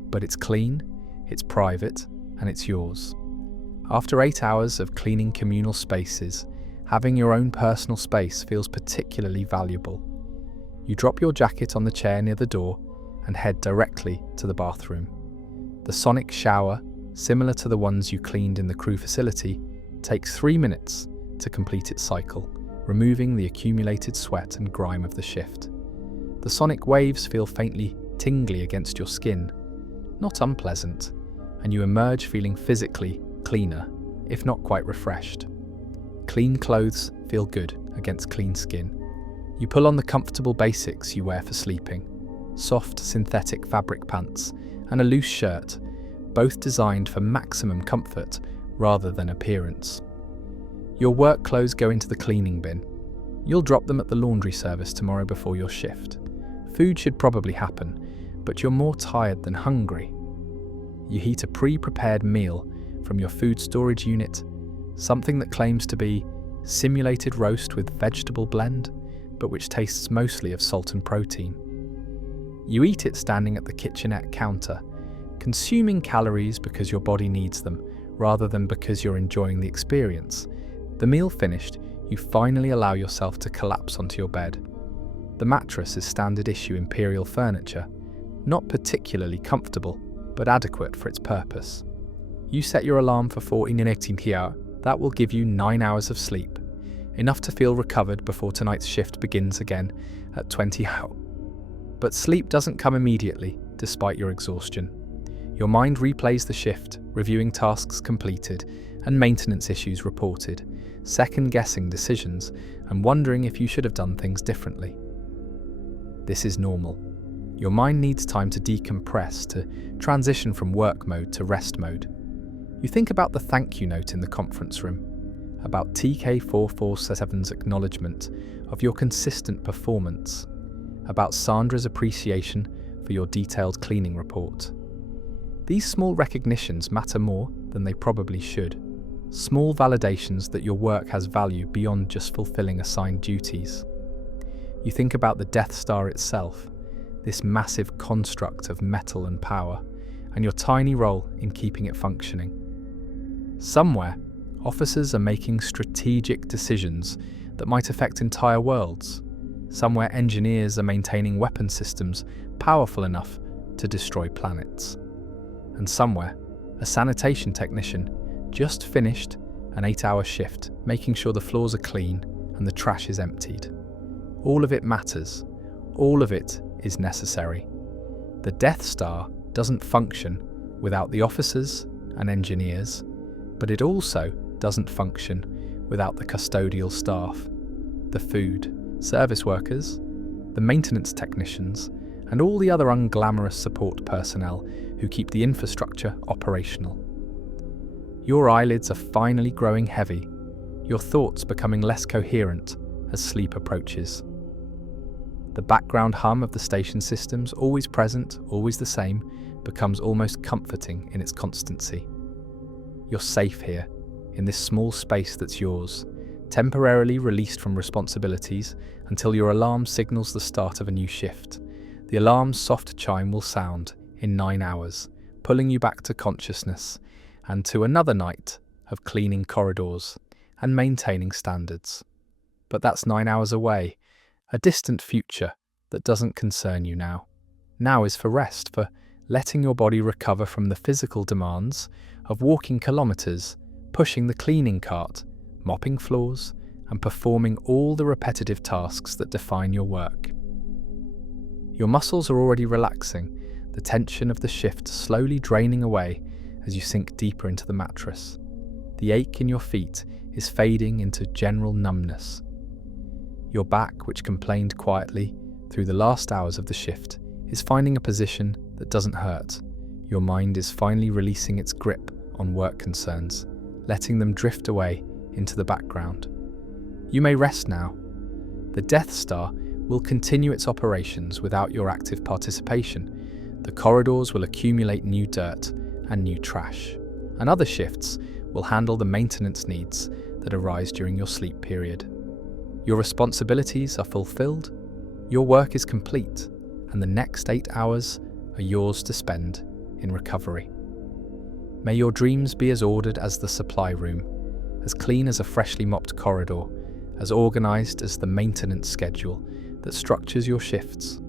But it's clean, it's private, and it's yours. After 8 hours of cleaning communal spaces, having your own personal space feels particularly valuable. You drop your jacket on the chair near the door and head directly to the bathroom. The sonic shower, similar to the ones you cleaned in the crew facility, takes 3 minutes to complete its cycle, removing the accumulated sweat and grime of the shift. The sonic waves feel faintly tingly against your skin, not unpleasant, and you emerge feeling physically cleaner, if not quite refreshed. Clean clothes feel good against clean skin. You pull on the comfortable basics you wear for sleeping, soft synthetic fabric pants and a loose shirt, both designed for maximum comfort rather than appearance. Your work clothes go into the cleaning bin. You'll drop them at the laundry service tomorrow before your shift. Food should probably happen, but you're more tired than hungry. You heat a pre-prepared meal from your food storage unit, something that claims to be simulated roast with vegetable blend, but which tastes mostly of salt and protein. You eat it standing at the kitchenette counter, consuming calories because your body needs them, rather than because you're enjoying the experience. The meal finished, you finally allow yourself to collapse onto your bed. The mattress is standard issue Imperial furniture, not particularly comfortable, but adequate for its purpose. You set your alarm for 14 here. That will give you 9 hours of sleep, enough to feel recovered before tonight's shift begins again at 20 hours. But sleep doesn't come immediately, despite your exhaustion. Your mind replays the shift, reviewing tasks completed and maintenance issues reported, second-guessing decisions and wondering if you should have done things differently. This is normal. Your mind needs time to decompress, to transition from work mode to rest mode. You think about the thank you note in the conference room, about TK447's acknowledgement of your consistent performance, about Sandra's appreciation for your detailed cleaning report. These small recognitions matter more than they probably should. Small validations that your work has value beyond just fulfilling assigned duties. You think about the Death Star itself, this massive construct of metal and power, and your tiny role in keeping it functioning. Somewhere, officers are making strategic decisions that might affect entire worlds. Somewhere, engineers are maintaining weapon systems powerful enough to destroy planets. And somewhere, a sanitation technician just finished an 8-hour shift, making sure the floors are clean and the trash is emptied. All of it matters. All of it is necessary. The Death Star doesn't function without the officers and engineers, but it also doesn't function without the custodial staff, the food, service workers, the maintenance technicians, and all the other unglamorous support personnel who keep the infrastructure operational. Your eyelids are finally growing heavy, your thoughts becoming less coherent as sleep approaches. The background hum of the station systems, always present, always the same, becomes almost comforting in its constancy. You're safe here, in this small space that's yours, temporarily released from responsibilities until your alarm signals the start of a new shift. The alarm's soft chime will sound in 9 hours, pulling you back to consciousness and to another night of cleaning corridors and maintaining standards. But that's 9 hours away, a distant future that doesn't concern you now. Now is for rest, for letting your body recover from the physical demands of walking kilometers, pushing the cleaning cart, mopping floors, and performing all the repetitive tasks that define your work. Your muscles are already relaxing, the tension of the shift slowly draining away as you sink deeper into the mattress. The ache in your feet is fading into general numbness. Your back, which complained quietly through the last hours of the shift, is finding a position that doesn't hurt. Your mind is finally releasing its grip on work concerns, letting them drift away into the background. You may rest now. The Death Star will continue its operations without your active participation. The corridors will accumulate new dirt and new trash, and other shifts will handle the maintenance needs that arise during your sleep period. Your responsibilities are fulfilled, your work is complete, and the next 8 hours are yours to spend in recovery. May your dreams be as ordered as the supply room, as clean as a freshly mopped corridor, as organized as the maintenance schedule that structures your shifts.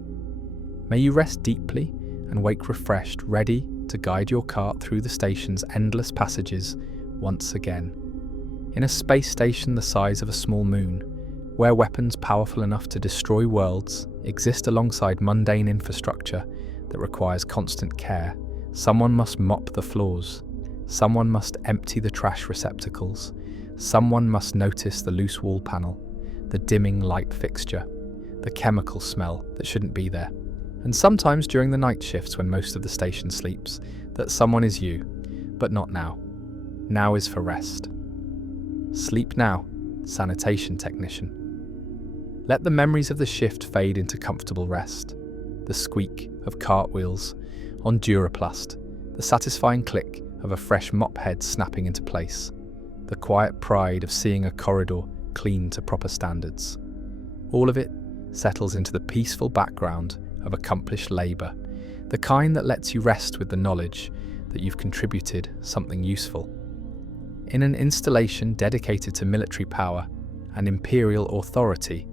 May you rest deeply and wake refreshed, ready to guide your cart through the station's endless passages once again. In a space station the size of a small moon, where weapons powerful enough to destroy worlds exist alongside mundane infrastructure that requires constant care, someone must mop the floors, someone must empty the trash receptacles, someone must notice the loose wall panel, the dimming light fixture, the chemical smell that shouldn't be there. And sometimes during the night shifts when most of the station sleeps, that someone is you, but not now. Now is for rest. Sleep now, sanitation technician. Let the memories of the shift fade into comfortable rest. The squeak of cartwheels on Duraplast, the satisfying click of a fresh mop head snapping into place, the quiet pride of seeing a corridor cleaned to proper standards. All of it settles into the peaceful background of accomplished labour, the kind that lets you rest with the knowledge that you've contributed something useful. In an installation dedicated to military power and imperial authority,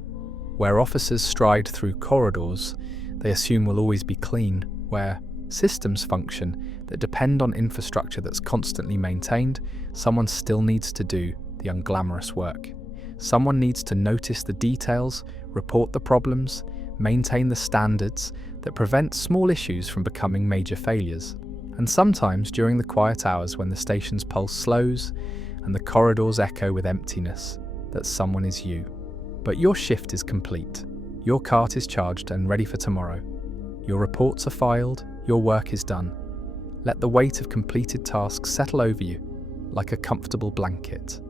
where officers stride through corridors they assume will always be clean, where systems function that depend on infrastructure that's constantly maintained, someone still needs to do the unglamorous work. Someone needs to notice the details, report the problems, maintain the standards that prevent small issues from becoming major failures. And sometimes during the quiet hours when the station's pulse slows and the corridors echo with emptiness, that someone is you. But your shift is complete. Your cart is charged and ready for tomorrow. Your reports are filed, your work is done. Let the weight of completed tasks settle over you like a comfortable blanket.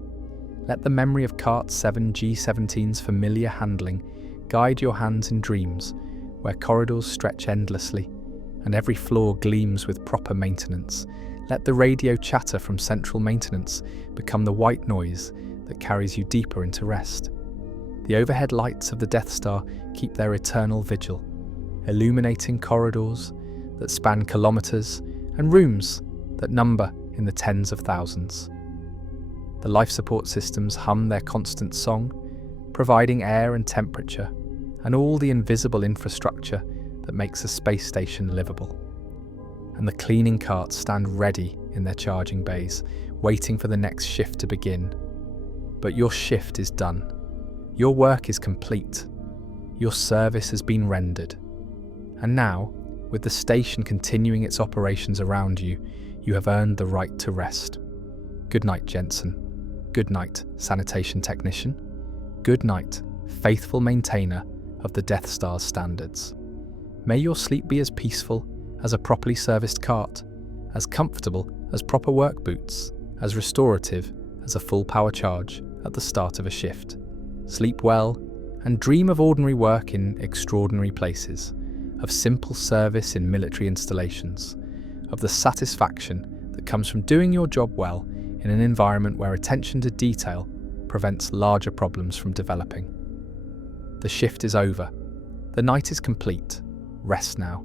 Let the memory of Cart 7 G17's familiar handling guide your hands in dreams, where corridors stretch endlessly and every floor gleams with proper maintenance. Let the radio chatter from central maintenance become the white noise that carries you deeper into rest. The overhead lights of the Death Star keep their eternal vigil, illuminating corridors that span kilometers and rooms that number in the tens of thousands. The life support systems hum their constant song, providing air and temperature, and all the invisible infrastructure that makes a space station livable. And the cleaning carts stand ready in their charging bays, waiting for the next shift to begin. But your shift is done. Your work is complete. Your service has been rendered. And now, with the station continuing its operations around you, you have earned the right to rest. Good night, Jensen. Good night, sanitation technician. Good night, faithful maintainer of the Death Star's standards. May your sleep be as peaceful as a properly serviced cart, as comfortable as proper work boots, as restorative as a full power charge at the start of a shift. Sleep well and dream of ordinary work in extraordinary places, of simple service in military installations, of the satisfaction that comes from doing your job well in an environment where attention to detail prevents larger problems from developing. The shift is over. The night is complete. Rest now,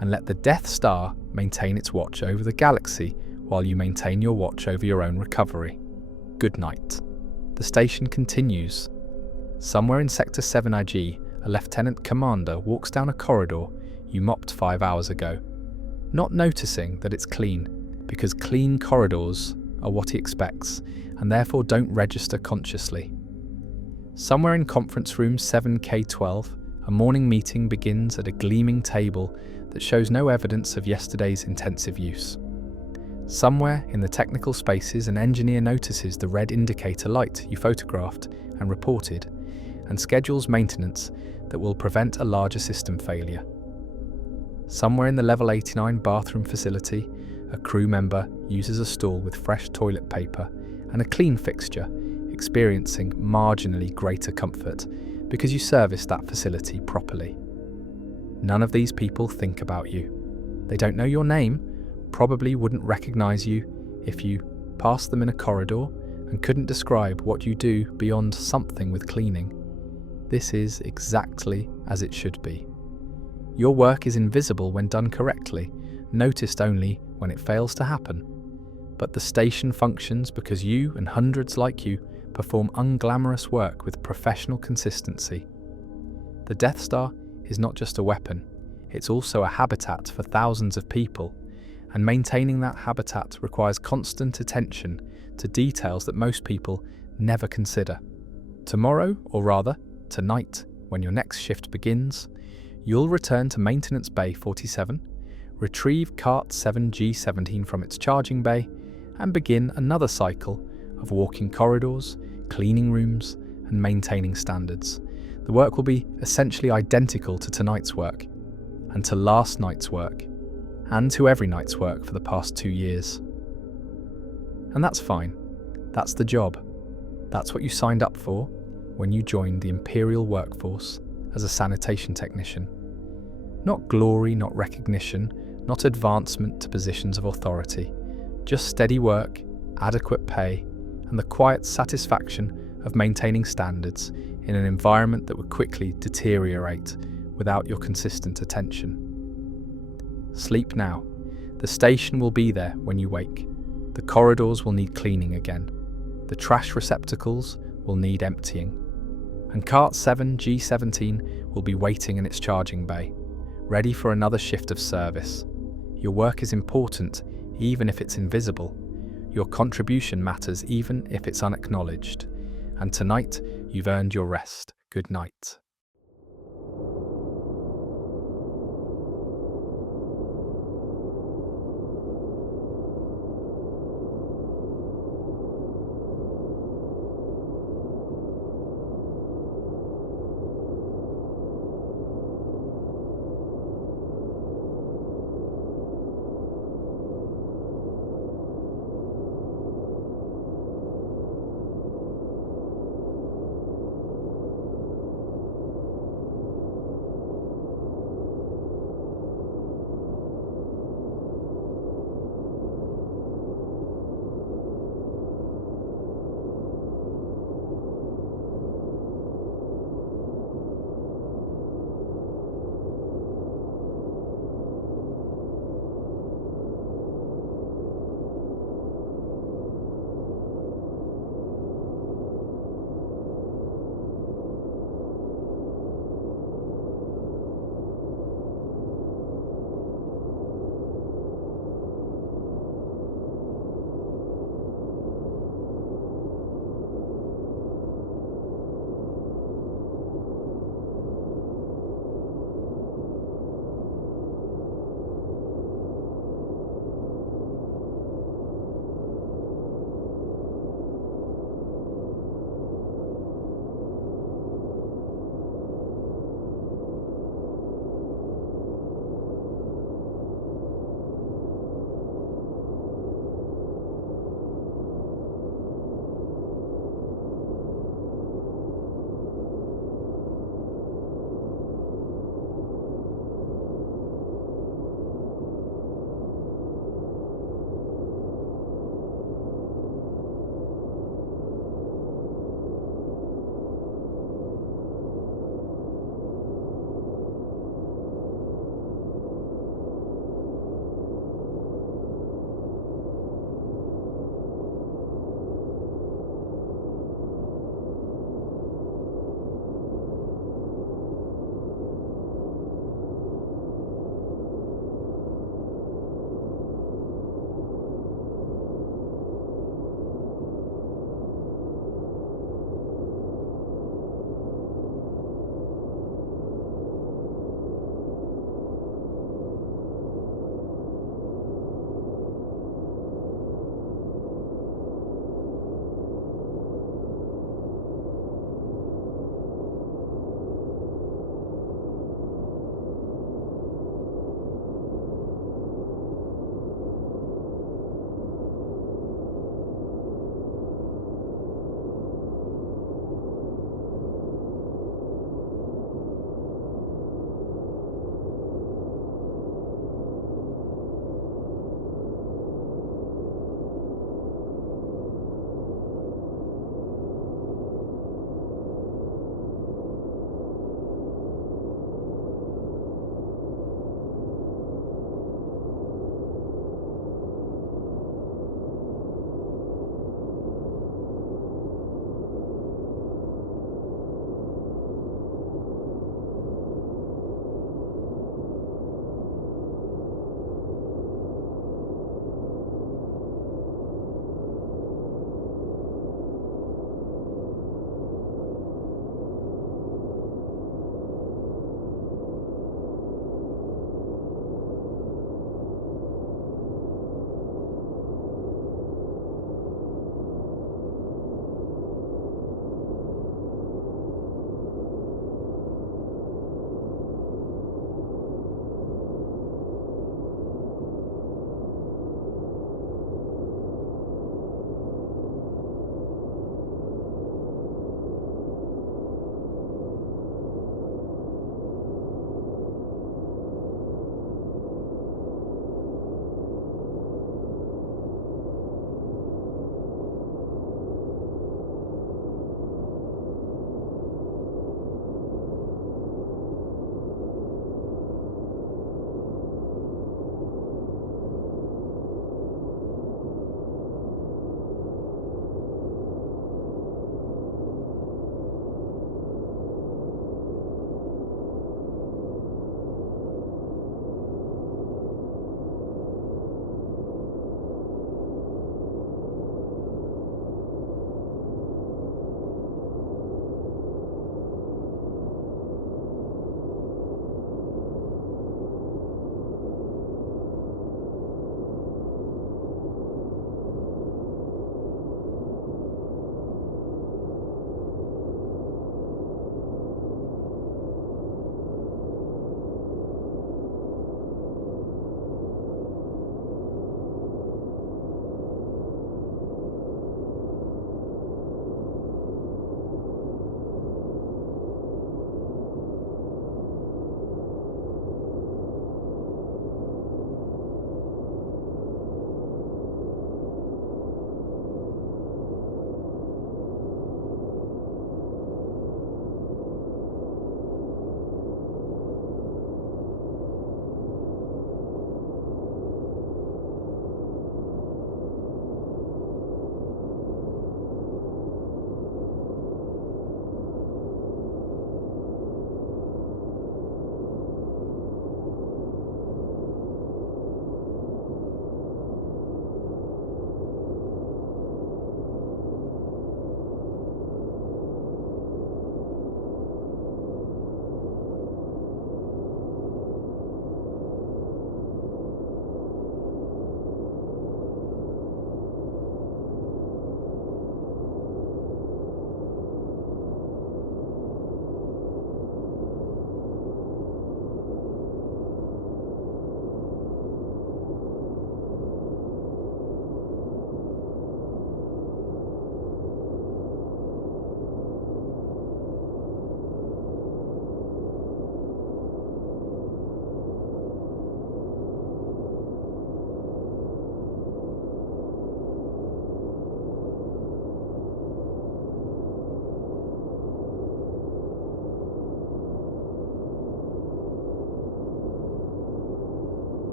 and let the Death Star maintain its watch over the galaxy while you maintain your watch over your own recovery. Good night. The station continues. Somewhere in Sector 7IG, a lieutenant commander walks down a corridor you mopped 5 hours ago, not noticing that it's clean, because clean corridors are what he expects, and therefore don't register consciously. Somewhere in conference room 7K12, a morning meeting begins at a gleaming table that shows no evidence of yesterday's intensive use. Somewhere in the technical spaces, an engineer notices the red indicator light you photographed and reported, and schedules maintenance that will prevent a larger system failure. Somewhere in the Level 89 bathroom facility, a crew member uses a stall with fresh toilet paper and a clean fixture, experiencing marginally greater comfort because you serviced that facility properly. None of these people think about you. They don't know your name, probably wouldn't recognize you if you passed them in a corridor, and couldn't describe what you do beyond something with cleaning. This is exactly as it should be. Your work is invisible when done correctly, noticed only when it fails to happen. But the station functions because you and hundreds like you perform unglamorous work with professional consistency. The Death Star is not just a weapon, it's also a habitat for thousands of people, and maintaining that habitat requires constant attention to details that most people never consider. Tomorrow, or rather, tonight, when your next shift begins, you'll return to Maintenance Bay 47, retrieve Cart 7G17 from its charging bay, and begin another cycle of walking corridors, cleaning rooms, and maintaining standards. The work will be essentially identical to tonight's work, and to last night's work, and to every night's work for the past 2 years. And that's fine. That's the job. That's what you signed up for when you joined the Imperial workforce as a sanitation technician. Not glory, not recognition, not advancement to positions of authority, just steady work, adequate pay, and the quiet satisfaction of maintaining standards in an environment that would quickly deteriorate without your consistent attention. Sleep now. The station will be there when you wake. The corridors will need cleaning again. The trash receptacles will need emptying. And Cart 7G17 will be waiting in its charging bay, ready for another shift of service. Your work is important, even if it's invisible. Your contribution matters, even if it's unacknowledged. And tonight, you've earned your rest. Good night.